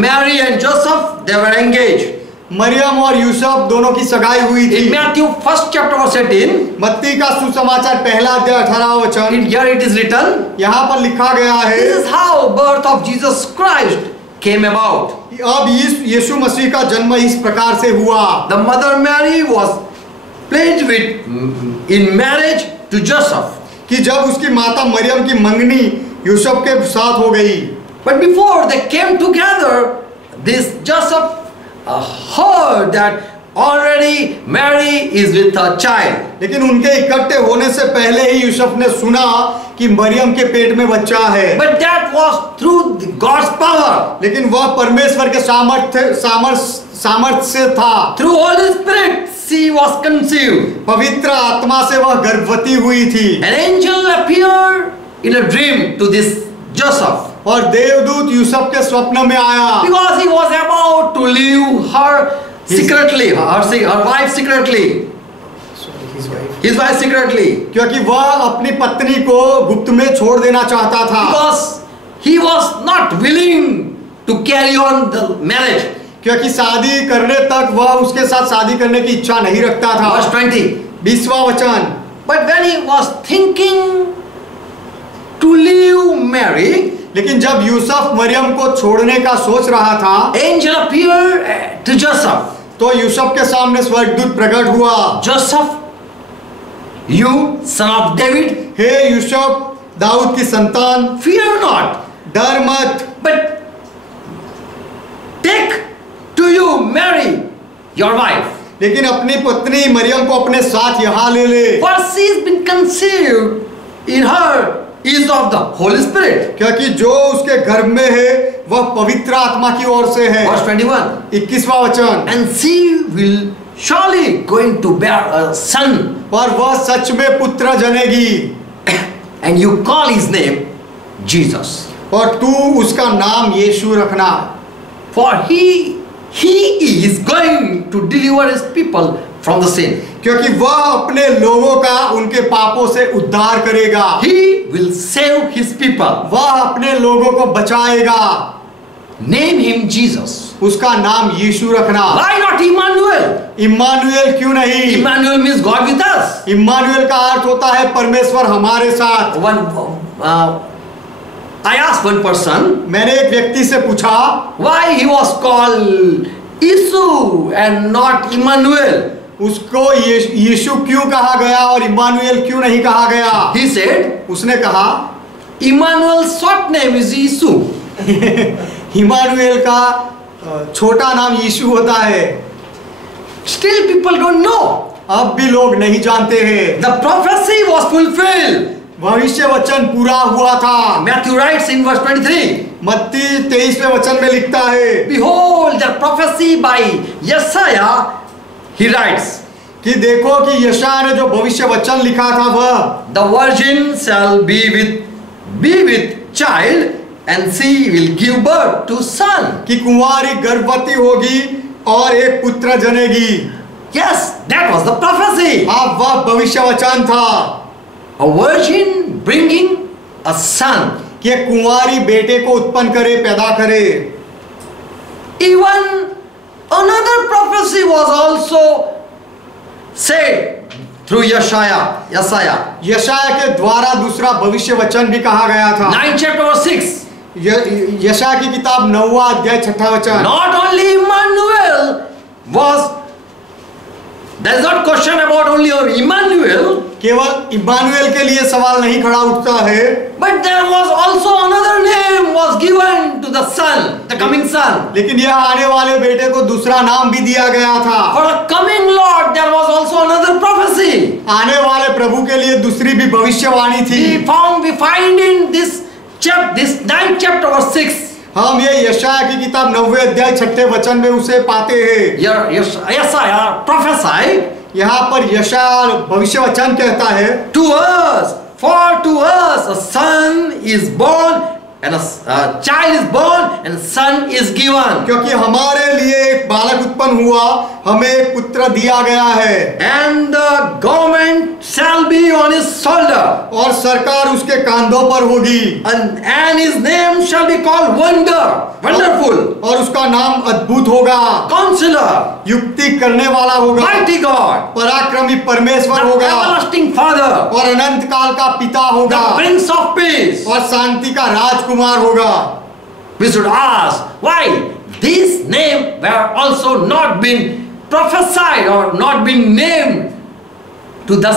Mary and Joseph, they were engaged. Maryam और यूसुफ दोनों की सगाई हुई थी। In Matthew 1st chapter verse 18, मत्ती का सुसमाचार पहला अध्याय 18वां वचन, here it is written, यहाँ पर लिखा गया है, this is how birth of Jesus Christ came about. अब यीशु मसीह का जन्म इस प्रकार से हुआ। The mother Mary was pledged with in marriage to Joseph. कि जब उसकी माता मरियम की मंगनी यूसुफ के साथ हो गई, But before they came together, this Joseph heard that already Mary is with a child. लेकिन उनके इकट्ठे होने से पहले ही यूसुफ ने सुना कि मरियम के पेट में बच्चा है। But that was through God's power. लेकिन वह परमेश्वर के सामर्थ्य से था। Through Holy Spirit, she was conceived. पवित्र आत्मा से वह गर्भवती हुई थी। An angel appeared in a dream to this Joseph. और देवदूत यूसुफ के स्वप्न में आया, because he was about to leave her secretly, her wife secretly, his wife secretly, क्योंकि वह अपनी पत्नी को गुप्त में छोड़ देना चाहता था, because he was not willing to carry on the marriage. क्योंकि शादी करने तक वह उसके साथ शादी करने की इच्छा नहीं रखता था। Verse 20. 20वां वचन, But when he was thinking to leave Mary, लेकिन जब यूसुफ मरियम को छोड़ने का सोच रहा था, angel appeared to Joseph. तो यूसुफ के सामने स्वर्गदूत प्रकट हुआ। Joseph, you son of David, हे यूसुफ, दाऊद की संतान, fear not, डर मत, but take to you Mary, your wife. लेकिन अपनी पत्नी मरियम को अपने साथ यहाँ ले ले, For she has been conceived in her is of the Holy Spirit. क्योंकि जो उसके गर्भ में है वह पवित्र आत्मा की ओर से है। Verse 21. 21वां वचन, And she will surely going to bear a son, और वह सच में पुत्र जनेगी, and you call his name Jesus. और तू उसका नाम यीशु रखना, For he is going to deliver his people from the sin. क्योंकि वह अपने लोगों का उनके पापों से उद्धार करेगा, He will save his people. वह अपने लोगों को बचाएगा। Name him Jesus. उसका नाम यीशु रखना। Why not Emmanuel? इम्मानुएल क्यों नहीं? Emmanuel means God with us. Immanuel का अर्थ होता है परमेश्वर हमारे साथ। I asked one person, मैंने एक व्यक्ति से पूछा, why he was called Isu and not Emmanuel? उसको यीशु क्यों कहा गया और इम्मानुएल क्यों नहीं कहा गया? He said, उसने कहा, Emmanuel's short name is Isu. Immanuel का छोटा नाम यीशु होता है। Still people don't know. अब भी लोग नहीं जानते हैं। The prophecy was fulfilled. भविष्य वचन पूरा हुआ था। Matthew writes in verse 23. मत्ती 23वें वचन में लिखता है, Behold the prophecy by Yesaiah, he writes, कि देखो कि यशायाह ने जो भविष्य वचन लिखा था वह, the virgin shall be with child and she will give birth to son. कि कुंवारी गर्भवती होगी और एक पुत्र जनेगी। Yes, that was the prophecy. अब वह भविष्य वचन था, A virgin bringing a son. कि एक कुंवारी बेटे को उत्पन्न करे, पैदा करे। Even another prophecy was also said through Yesaiah. यशायाह के द्वारा दूसरा भविष्य वचन भी कहा गया था। 9 chapter verse 6. यशायाह की किताब 9वां अध्याय 6वां वचन। Not only Emmanuel was, there is not question about only Emmanuel, केवल इम्मानुएल के लिए सवाल नहीं खड़ा उठता है, but there was also another name was given to the son, the coming son. लेकिन यह आने वाले बेटे को दूसरा नाम भी दिया गया था। For the coming Lord there was also another prophecy. आने वाले प्रभु के लिए दूसरी भी भविष्यवाणी थी। We find in this 9th chapter verse 6. हम ये यशायाह की किताब 9वें अध्याय 6वें वचन में उसे पाते हैं। Yesaiah prophesied, यहाँ पर यशायाह भविष्य वचन कहता है, to us, for to us a son is born and a child is born and son is given. क्योंकि हमारे लिए एक बालक उत्पन्न हुआ, हमें एक पुत्र दिया गया है। And the government shall be on his shoulder. और सरकार उसके कांधों पर होगी। And his name shall be called Wonderful. और उसका नाम अद्भुत होगा, Counselor, युक्ति करने वाला होगा, Mighty God, पराक्रमी परमेश्वर the होगा, everlasting Father, और अनंत काल का पिता होगा, the Prince of Peace. और शांति का राजकुमार होगा। We should ask why these names were also not been prophesied or not been named to the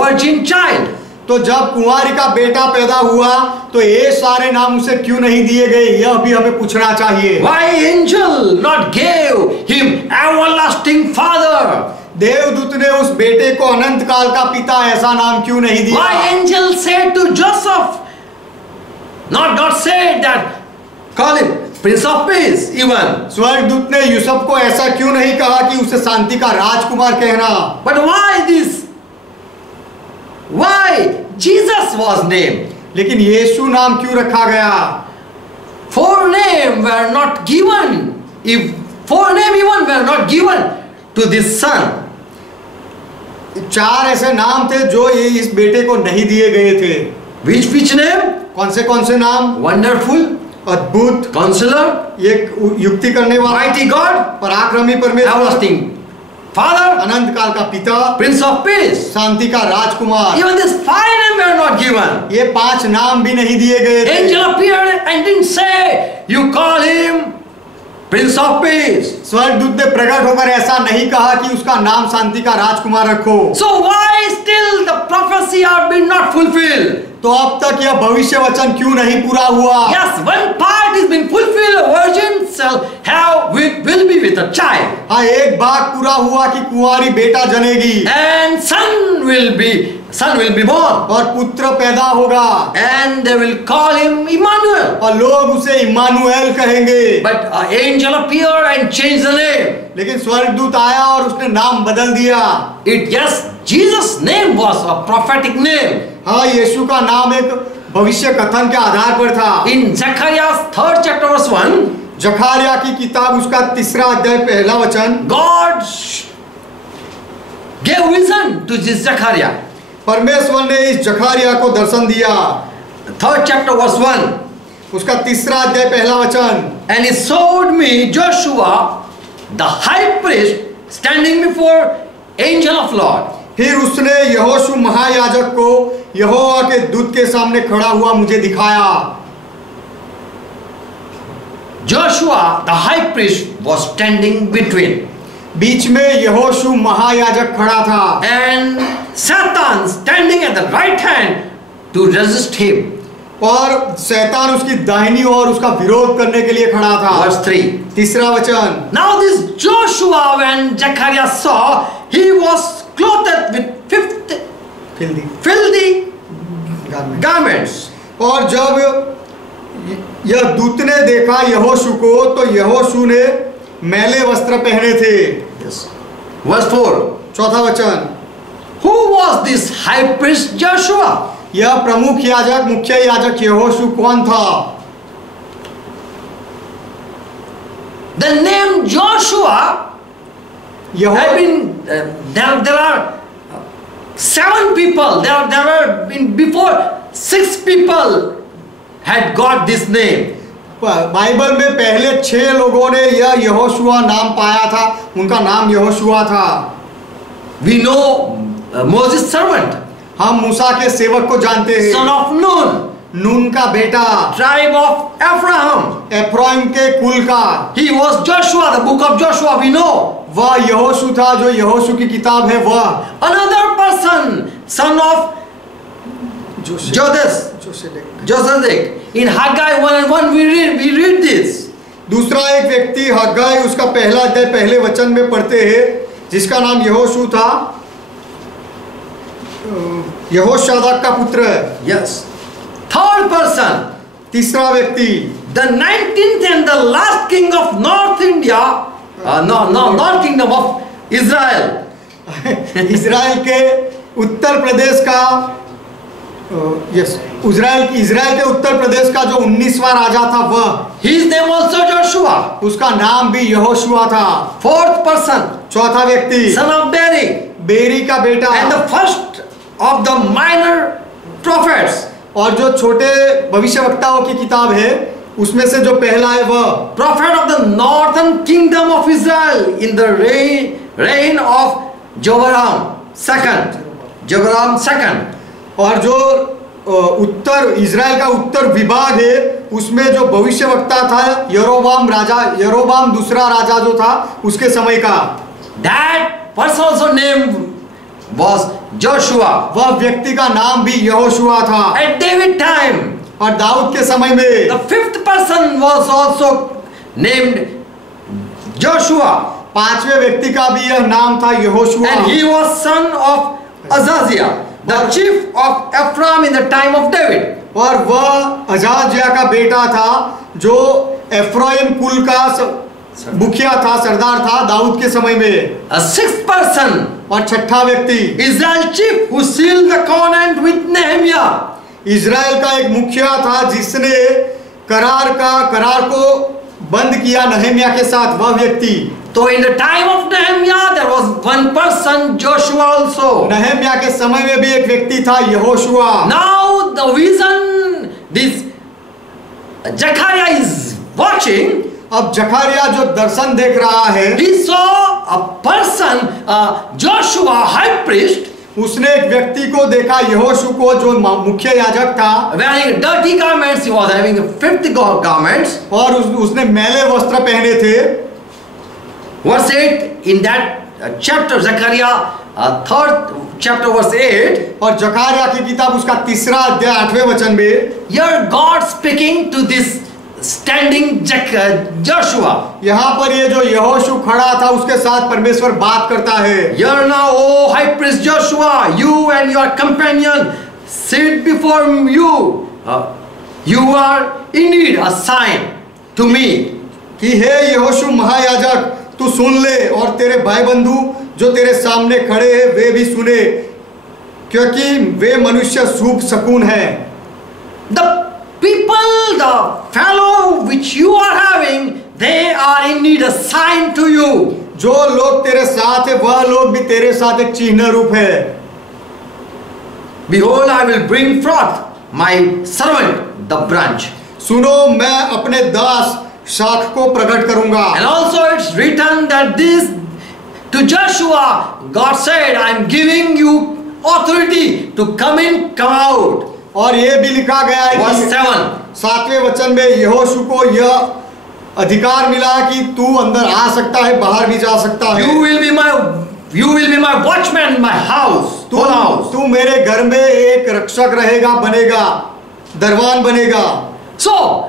virgin child. तो जब कुंवारी का बेटा पैदा हुआ तो ये सारे नाम उसे क्यों नहीं दिए गए, यह भी हमें पूछना चाहिए। Why angel not gave him everlasting Father? देवदूत ने उस बेटे को अनंत काल का पिता ऐसा नाम क्यों नहीं दिया? Why angel said to Joseph, not said that call him Prince of Peace even. स्वर्गदूत ने यूसुफ को ऐसा क्यों नहीं कहा कि उसे शांति का राजकुमार कहना? But why this? Why Jesus was named? लेकिन यीशु नाम क्यों रखा गया? 4 names were not given. If 4 names even were not given to this son. 4 ऐसे नाम थे जो ये इस बेटे को नहीं दिए गए थे. Which name? कौन से नाम? Wonderful, अद्भुत, Counselor, ये युक्ति करने वाला, Mighty God, पराक्रमी परमेश्वर, Everlasting Father, अनंत काल का पिता, Prince of Peace. शांति का राजकुमार. Even these 5 names were not given. ये 5 नाम भी नहीं दिए गए थे. Angel appeared and didn't say, you call him Prince of Peace. स्वर्गदूत ने प्रकट होकर ऐसा नहीं कहा कि उसका नाम शांति का राजकुमार रखो. So why still the prophecy are been not fulfilled? तो अब तक यह भविष्य वचन क्यों नहीं पूरा हुआ? Yes, one part has been fulfilled. A virgin will be with a child. हाँ, एक भाग पूरा हुआ कि कुंवारी बेटा जनेगी. And son will be born. और पुत्र पैदा होगा. And they will call him Emmanuel. और लोग उसे इम्मानुएल कहेंगे. But an angel appeared and changed the name. लेकिन स्वर्गदूत आया और उसने नाम बदल दिया. Yes, Jesus' name was a prophetic name. हाँ, यीशु का नाम एक भविष्य कथन के आधार पर था. In Zechariah's 3rd chapter verse 1, जखारिया की किताब उसका 3रा अध्याय पहला वचन, God gave vision to this Zechariah. परमेश्वर ने इस जखारिया को दर्शन दिया. 3rd chapter verse 1, उसका 3रा अध्याय पहला वचन, and he showed me Joshua the high priest standing before angel of Lord. फिर उसने यहोशू महायाजक को यहोवा के दूत के सामने खड़ा हुआ मुझे दिखाया. Joshua the high priest was standing between, बीच में यहोशू महायाजक खड़ा था. and Satan standing at the right hand to resist him. और शैतान उसकी दाहिनी ओर उसका विरोध करने के लिए खड़ा था. Verse 3. 3रा वचन, Now this Joshua, when Zechariah saw, he was clothed with filthy garments. और जब यह दूत ने देखा यहोशू को, तो यहोशू ने मैले वस्त्र पहने थे. Yes. Verse 4. 4था वचन, Who was this high priest Joshua? यह प्रमुख याजक मुख्य याजक यहोशू कौन था? The name Joshua had been there are 7 people. There were before 6 people had got this name. Bible में पहले 6 लोगों ने यह यहोशुआ नाम पाया था. उनका नाम यहोशुआ था. We know Moses' servant, हम मूसा के सेवक को जानते हैं. son of Nun, नून का बेटा, tribe of Ephraim. एफ्राइम के कुल का. He was Joshua, the book of Joshua we know. वह यहोशू था जो यहोशू की किताब है वह. Another person, son of Josedek. In Haggai 1:1 we read this. दूसरा एक व्यक्ति हग्गाई उसका पहला अध्याय पहले वचन में पढ़ते हैं, जिसका नाम यहोशू था. यहोशादाक का पुत्र है. Yes. Third person, तीसरा व्यक्ति, the 19th and the last king of North India, North Kingdom of Israel. Israel के उत्तर प्रदेश का इजराइल के उत्तर प्रदेश का जो 19वां राजा था वह. His name also Joshua. उसका नाम भी यहोशुआ था. Fourth person, चौथा व्यक्ति, son of Beri, बेरी का बेटा. and the first of the minor prophets. और जो छोटे भविष्यवक्ताओं की किताब है उसमें से जो पहला है वह prophet of the northern kingdom of Israel in the reign of Jehoram II. और जो उत्तर इजराइल का उत्तर विभाग है उसमें जो भविष्यवक्ता था यरोबाम दूसरा राजा जो था उसके समय का. That person also name was Joshua. वह व्यक्ति का नाम भी यहोशुआ था. At David time, और दाऊद के समय में the 5th person was also named Joshua. 5वें व्यक्ति का भी यह नाम था Yehoshua. And he was son of Azaziah, the chief of Ephraim in the time of David. और वह अजाजिया का बेटा था जो एफ्राइम कुल का मुखिया था, सरदार था दाऊद के समय में. A 6th person, और 6ठा व्यक्ति Israel chief who sealed the covenant with Nehemiah. Israel का एक मुखिया था जिसने करार को बंद किया नहम्या के साथ वह व्यक्ति। So in the time of Nehemiah, there was one person, Joshua also. नहम्या के समय में भी एक व्यक्ति था, Yehoshua. Now the vision this Zechariah is watching. अब जकारिया जो दर्शन देख रहा है, He saw a person, Joshua, high priest, उसने एक व्यक्ति को देखा, यहोशू को, जो मुख्य याजक था, wearing dirty garments. He was having filthy garments. और उसने मैले वस्त्र पहने थे। Verse 8 in that chapter, Zechariah 3rd chapter verse 8. और जकारिया की किताब उसका 3रा अध्याय 8वें वचन में, Here God speaking to this standing Joshua. यहाँ पर ये जो यहोशू खड़ा था उसके साथ परमेश्वर बात करता है। Here now, O high priest Joshua, you and your companion sit before you. You are indeed a sign to me. कि हे यहोशू महायाजक, तू सुन ले, और तेरे भाई बंधु जो तेरे सामने खड़े हैं वे भी सुने, क्योंकि वे मनुष्य शुभ शकुन है। The people, the fellow which you are having, they are indeed a sign to you. जो लोग तेरे साथ है वह लोग भी तेरे साथ एक चिन्ह रूप है। Behold, I will bring forth my servant, the branch. सुनो, मैं अपने दास शाख को प्रकट करूंगा। And also it's written that this to Joshua, God said, I am giving you authority to come in, come out. और ये भी लिखा गया है Verse कि 7. 7वें वचन में यहोशू को यह अधिकार मिला कि तू अंदर आ सकता है, बाहर भी जा सकता है। You will be my watchman in my house. तू मेरे घर में एक रक्षक रहेगा, बनेगा, दरबान बनेगा। So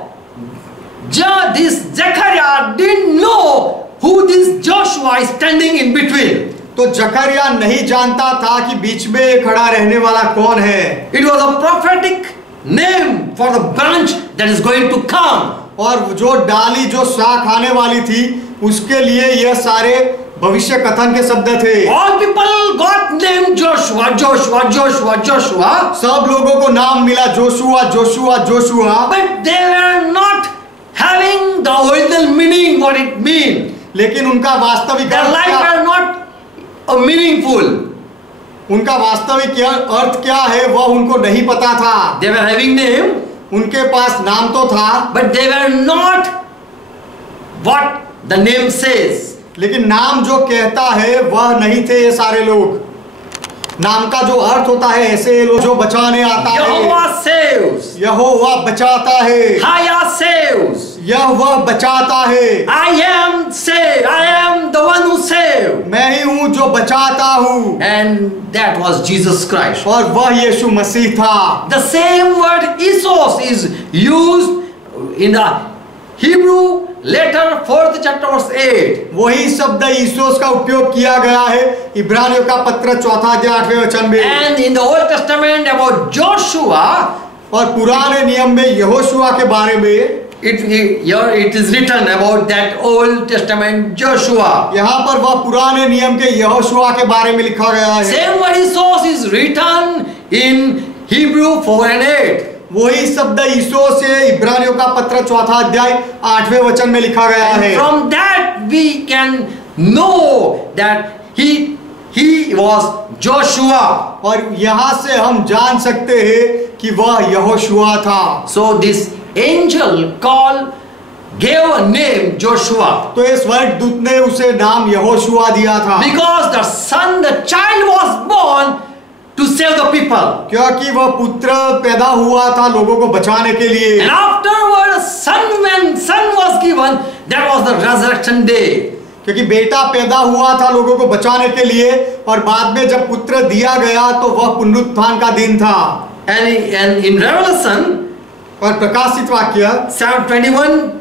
this Zechariah didn't know who this Joshua is standing in between. तो जकरिया नहीं जानता था कि बीच में खड़ा रहने वाला कौन है। It was a prophetic name for the branch that is going to come. और जो डाली, जो शाख आने वाली थी, उसके लिए यह सारे भविष्य कथन के शब्द थे। All people got named Joshua, Joshua, Joshua, Joshua. सब लोगों को नाम मिला Joshua, Joshua, Joshua. But they were not having the original meaning what it means. लेकिन उनका वास्तविक Their life were not meaningful. उनका वास्तविक अर्थ क्या है वह उनको नहीं पता था। They were having name, उनके पास नाम तो था, but they were not what the name says. लेकिन नाम जो कहता है वह नहीं थे ये सारे लोग। नाम का जो अर्थ होता है, ऐसे लोग जो बचाने आता है। Jehovah saves. यहोवा बचाता है। Haya saves. यह वह बचाता है। I am the one who saved. मैं ही हूँ जो बचाता हूँ। And that was Jesus Christ. और वह यीशु मसीह था। The same word Isos is used in the Hebrew letter 4th chapter verse 8. वही शब्द ईसोस का उपयोग किया गया है इब्रानियों का पत्र 4 अध्याय 8वें वचन में। And in the Old Testament about Joshua, और पुराने नियम में यहोशुआ के बारे में it is written about that Old Testament Joshua. यहाँ पर वह पुराने नियम के यहोशुआ के बारे में लिखा गया है। Same word Isos is written in Hebrew 4 and 8. वही शब्द ईसो से इब्रानियों का पत्र 4 अध्याय 8वें वचन में लिखा गया है। From that we can know that he was Joshua. और यहाँ से हम जान सकते हैं कि वह यहोशुआ था। So this angel gave a name Joshua. तो इस स्वर्गदूत ने उसे नाम यहोशुआ दिया था। Because the child was born to save the people. क्योंकि वह पुत्र पैदा हुआ था लोगों को बचाने के लिए। And afterward, when son was given, that was the resurrection day. क्योंकि बेटा पैदा हुआ था लोगों को बचाने के लिए, और बाद में जब पुत्र दिया गया तो वह पुनरुत्थान का दिन था। And in Revelation, और प्रकाशित वाक्य 21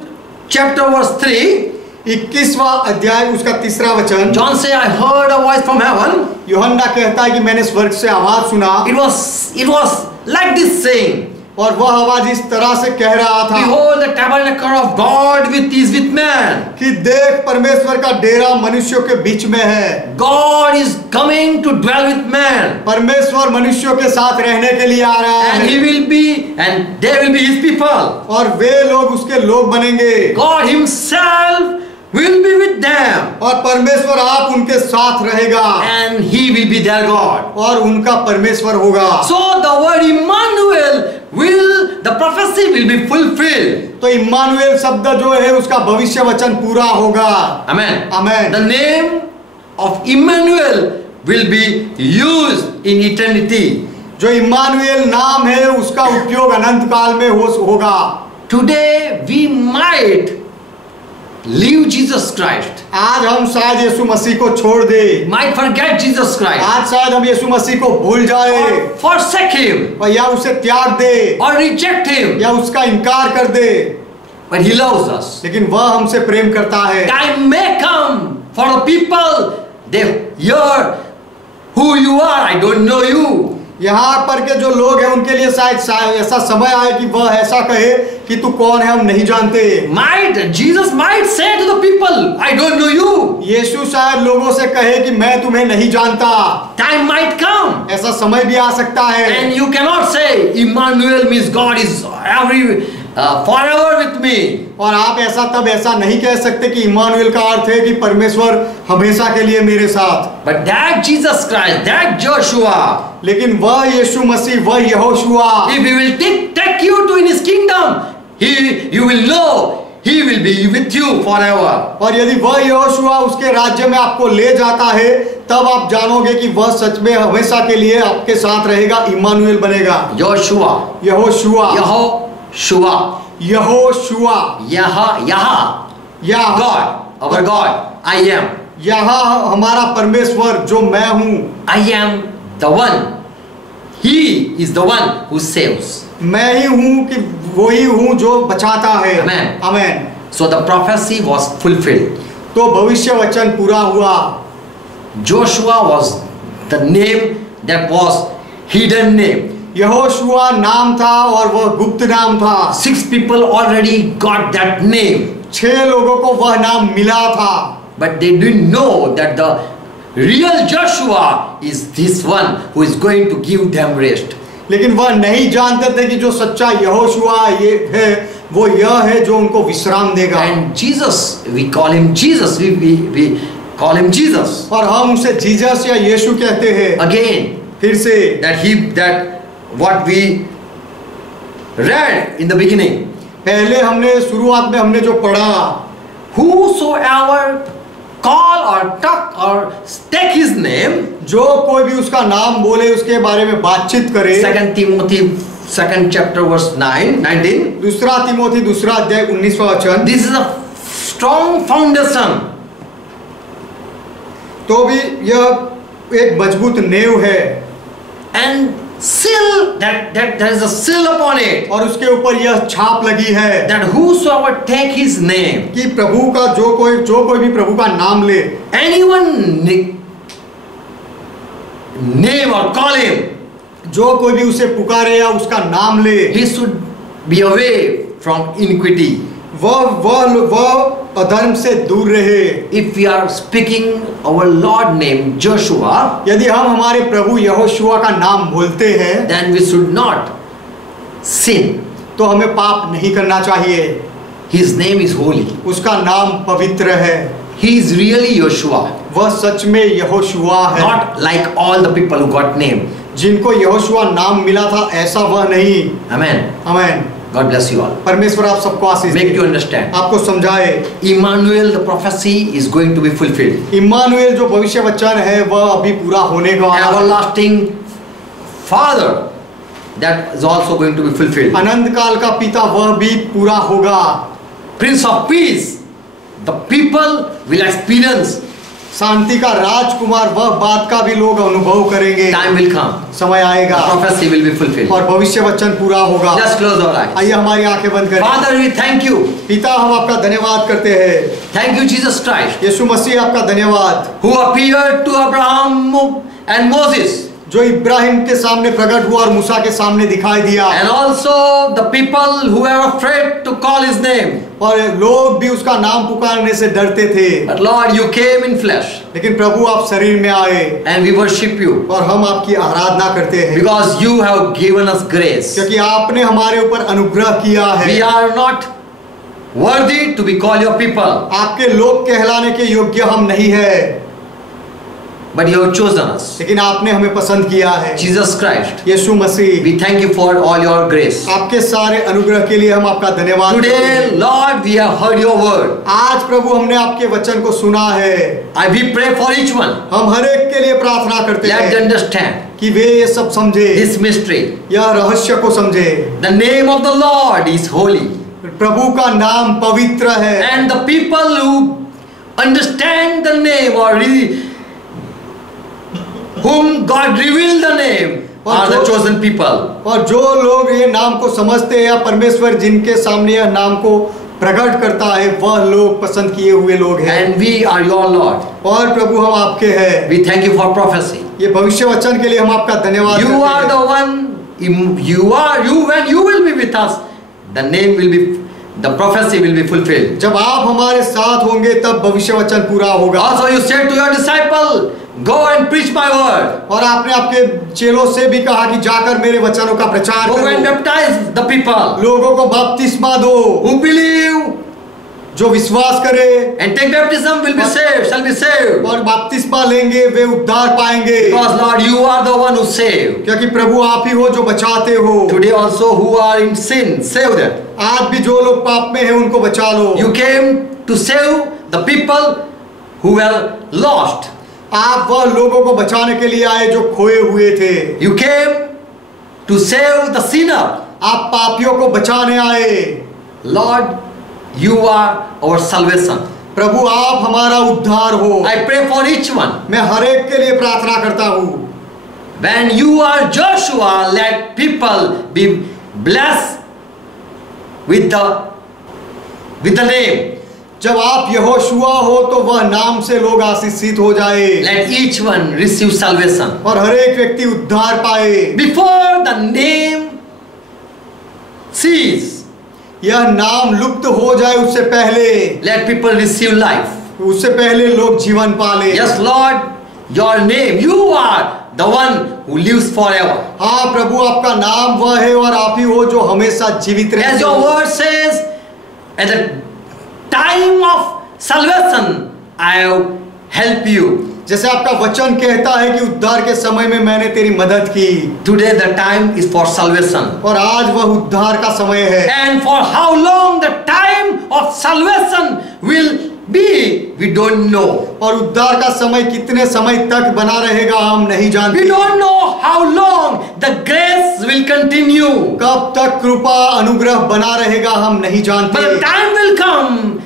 chapter verse 3, 21वां अध्याय उसका 3रा वचन, John say, I heard a voice from heaven. यूहन्ना कहता है कि मैंने स्वर्ग से आवाज सुना। It was like this saying. और वह आवाज इस तरह से कह रहा था Behold, the tabernacle of God is with man. कि देख परमेश्वर का डेरा मनुष्यों के बीच में है। God is coming to dwell with man. परमेश्वर मनुष्यों के साथ रहने के लिए आ रहा And है he will be, and they will be his people. और वे लोग उसके लोग बनेंगे God himself will be with them. और परमेश्वर आप उनके साथ रहेगा And he will be their God. और उनका परमेश्वर होगा। So the word Emmanuel the prophecy will be fulfilled. तो इम्मानुएल शब्द जो है उसका भविष्य वचन पूरा होगा। Amen. Amen. The name of Emmanuel will be used in eternity. जो इम्मानुएल नाम है उसका उपयोग अनंत काल में होगा। Today we might leave Jesus Christ. आज हम शायद यीशु मसीह को छोड़ दे, Might forget Jesus Christ. आज शायद हम यीशु मसीह को भूल जाए Or forsake him. और या उसे त्याग दे Or reject him. या उसका इनकार कर दे, But he loves us. लेकिन वह हमसे प्रेम करता है। Time may come for the people, they hear who you are, I don't know you. यहाँ पर के जो लोग हैं उनके लिए शायद ऐसा समय आए कि वह ऐसा कहे कि तू कौन है हम नहीं जानते। Jesus might say to the people, I don't know you. यीशु शायद लोगों से कहे कि मैं तुम्हें नहीं जानता। Time might come. ऐसा समय भी आ सकता है। And you cannot say Emmanuel means God is forever with me. और आप ऐसा नहीं कह सकते कि इम्मानुएल का अर्थ है कि परमेश्वर हमेशा के लिए मेरे साथ। But that Jesus Christ, that Joshua, लेकिन वह यीशु मसीह, वह Yehoshua, if he will take you to in his kingdom, you will know he will be with you forever. और यदि वह यहोशुआ उसके राज्य में आपको ले जाता है तब आप जानोगे कि वह सच में हमेशा के लिए आपके साथ रहेगा, इम्मानुएल बनेगा। Joshua, Yehoshua, God, our God, I am. यहाँ हमारा परमेश्वर जो मैं हूँ, I am the one. He is the one who saves. मैं ही हूँ कि वही हूँ जो बचाता है। Amen. Amen. So the prophecy was fulfilled. तो भविष्य वचन पूरा हुआ। Joshua was the name that was hidden name. Yehoshua नाम था और वह गुप्त नाम था। 6 people already got that name. 6 लोगों को वह नाम मिला था। But they didn't know that the real Joshua is this one who is going to give them rest. लेकिन वह नहीं जानते थे कि जो सच्चा यहोशुआ ये है वो यह है जो उनको विश्राम देगा। And Jesus, we call him Jesus. We call him Jesus. और हम उसे जीसस या यीशु कहते हैं। Again, फिर से that what we read in the beginning. पहले हमने शुरुआत में हमने जो पढ़ा, whosoever call or talk or take his name, जो कोई भी उसका नाम बोले उसके बारे में बातचीत करे। 2 Timothy 2nd chapter verse 19. दूसरा तिमोथी दूसरा अध्याय 19वां वचन। This is a strong foundation. तो भी यह एक मजबूत नींव है। And seal that there is a seal upon it. और उसके ऊपर यह छाप लगी है That whosoever take his name, कि प्रभु का जो कोई भी प्रभु का नाम ले, anyone name or call him, जो कोई भी उसे पुकारे या उसका नाम ले, he should be away from iniquity. वह अधर्म से दूर रहे। If we are speaking our Lord name Joshua, यदि हम हमारे प्रभु यहोशुआ का नाम बोलते हैं, then we should not sin. तो हमें पाप नहीं करना चाहिए। His name is holy. उसका नाम पवित्र है। He is really Joshua. वह सच में यहोशुआ है। Not like all the people who got name. जिनको यहोशुआ नाम मिला था ऐसा वह नहीं। Amen. आमीन। God bless you all. परमेश्वर आप सबको आशीष दे। Make you understand. आपको समझाए। Emmanuel, the prophecy is going to be fulfilled. Immanuel जो भविष्य वचन है वह अभी पूरा होने का है। Everlasting Father, that is also going to be fulfilled. अनंत काल का पिता वह भी पूरा होगा। Prince of Peace, the people will experience. शांति का राजकुमार वह बात का भी लोग अनुभव करेंगे। Time will come. समय आएगा। The prophecy will be fulfilled. और भविष्य वचन पूरा होगा। Just close our eyes. आइए हमारी आंखें बंद करें। Father, we thank you. पिता हम आपका धन्यवाद करते हैं। Thank you, Jesus Christ, यीशु मसीह आपका धन्यवाद, who appeared to Abraham and Moses. जो इब्राहिम के सामने प्रकट हुआ और मूसा के सामने दिखाई दिया। And also the people who were afraid to call his name. और लोग भी उसका नाम पुकारने से डरते थे। But Lord, you came in flesh. लेकिन प्रभु आप शरीर में आए and we worship you और हम आपकी आराधना करते हैं because you have given us grace. क्योंकि आपने हमारे ऊपर अनुग्रह किया है। We are not worthy to be called your people. आपके लोग कहलाने के योग्य हम नहीं है, but you have chosen us. लेकिन आपने हमें पसंद किया है। Jesus Christ, Yeshu Masih, we thank you for all your grace. आपके सारे अनुग्रह के लिए हम आपका धन्यवाद करते Today, हैं। Lord, we have heard your word. आज प्रभु हमने आपके वचन को सुना है। We pray for each one. हम हर एक के लिए प्रार्थना करते Let them हैं understand कि वे ये सब समझे, this mystery. यह रहस्य को समझे। The name of the Lord is holy. प्रभु का नाम पवित्र है। And the people who understand the name or whom God revealed the name are the chosen people. और जो लोग ये नाम को समझते हैं या परमेश्वर जिनके सामने यह नाम को प्रकट करता है वह लोग पसंद किए हुए लोग हैं। And we are your Lord. और प्रभु हम आपके हैं। We thank you for prophecy. ये भविष्य वचन के लिए हम आपका धन्यवाद You करते are हैं। the one. When you will be with us, the name will be, the prophecy will be fulfilled. जब आप हमारे साथ होंगे तब भविष्य वचन पूरा होगा। Also you said to your disciple, go and preach my word. और आपने आपके चेलों से भी कहा कि जाकर मेरे वचनों का प्रचार Go and करो। baptize the people लोगों को बपतिस्मा दो, who believe जो विश्वास करे and take baptism will be saved, shall be saved. और बपतिस्मा लेंगे वे उद्धार पाएंगे। Because Lord, you are the one who saved. क्योंकि प्रभु आप ही हो जो बचाते हो। Today also who are in sin, save them. आज भी जो लोग पाप में हैं उनको बचा लो। You came to save the people who were lost. आप वह लोगों को बचाने के लिए आए जो खोए हुए थे। You came to save the sinner. आप पापियों को बचाने आए। Lord, you are our salvation. प्रभु आप हमारा उद्धार हो। I pray for each one. मैं हर एक के लिए प्रार्थना करता हूँ। When you are Joshua, let people be blessed with the name. जब आप यहोशुआ हो तो वह नाम से लोग आशीषित हो जाए। Let each one receive salvation. और हर एक व्यक्ति उद्धार पाए। Before the name cease, यह नाम लुप्त हो जाए उससे पहले let people receive life. उससे पहले लोग जीवन पाले। Yes, Lord, your name, you are the one who lives forever. हाँ प्रभु आपका नाम वह है और आप ही हो जो हमेशा जीवित रहते As your word says, at the time of salvation, I have helped you. जैसे आपका वचन कहता है कि उद्धार के समय में मैंने तेरी मदद की। Today the time is for salvation. और आज वह उद्धार का समय है। And for how long the time of salvation will be, we don't know. और उद्धार का समय कितने समय तक बना रहेगा हम नहीं जानते। We don't know how long the grace will continue. कब तक कृपा अनुग्रह बना रहेगा हम नहीं जानते। But the time will come,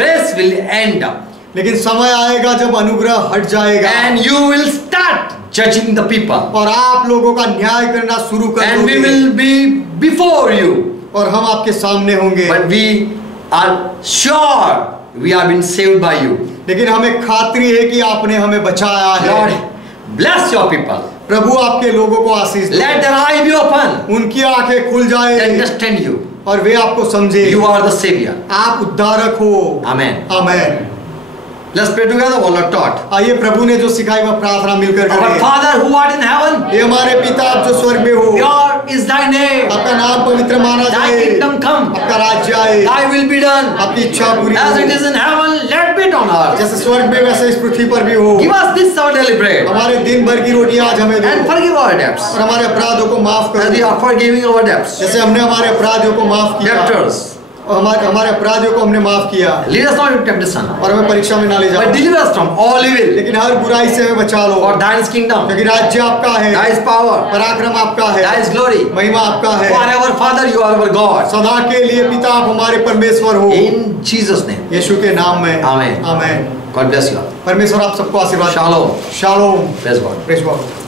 grace will end up. लेकिन समय आएगा जब अनुग्रह हट जाएगा। And you will start judging the people. और आप लोगों का न्याय करना शुरू कर And we दोगे। will be before you. और हम आपके सामने होंगे। But we are sure we have been saved by you. लेकिन हमें खात्री है कि आपने हमें बचाया है। Lord, bless your people. प्रभु आपके लोगों को आशीष दो। Let their eyes be open. उनकी आंखें खुल जाए They understand you. और वे आपको समझे। You are the Savior. आप उद्धारक हो। Amen. Amen. Let's pray together while we're taught. आइए प्रभु ने जो सिखाई वह प्रार्थना मिलकर Our करें। Father who art in heaven, ये हमारे पिता आप जो स्वर्ग में हो, pure is thy name. आपका नाम पवित्र माना Thy जाए, kingdom come. आपका राज्य आए, Thy will be done. आपकी इच्छा पूरी As it हो, is in heaven, let it be on earth. जैसे स्वर्ग में वैसे इस पृथ्वी पर भी हो। Give us this our daily bread. हमारे दिन भर की रोटी आज हमें दो And forgive our debts. और हमारे अपराधों को माफ As we करो are forgiving our debts. जैसे हमने हमारे अपराधियों को माफ किया Debtors. और हमारे अपराधियों को हमने माफ किया Lead us not into temptation, और हमें परीक्षा में ना ले but जाओ, deliver us from all evil. लेकिन हर बुराई से हमें बचा लो। For thine is kingdom, क्योंकि राज्य आपका है, thy is power, पराक्रम आपका है, thy is glory. महिमा आपका है। Forever, Father, you are our God. सदा के लिए पिता आप हमारे परमेश्वर हो। In Jesus' name. यीशु के नाम में Amen. Amen. God bless you all. परमेश्वर आप सबको आशीर्वाद। Shalom. Shalom. Praise God. Praise God.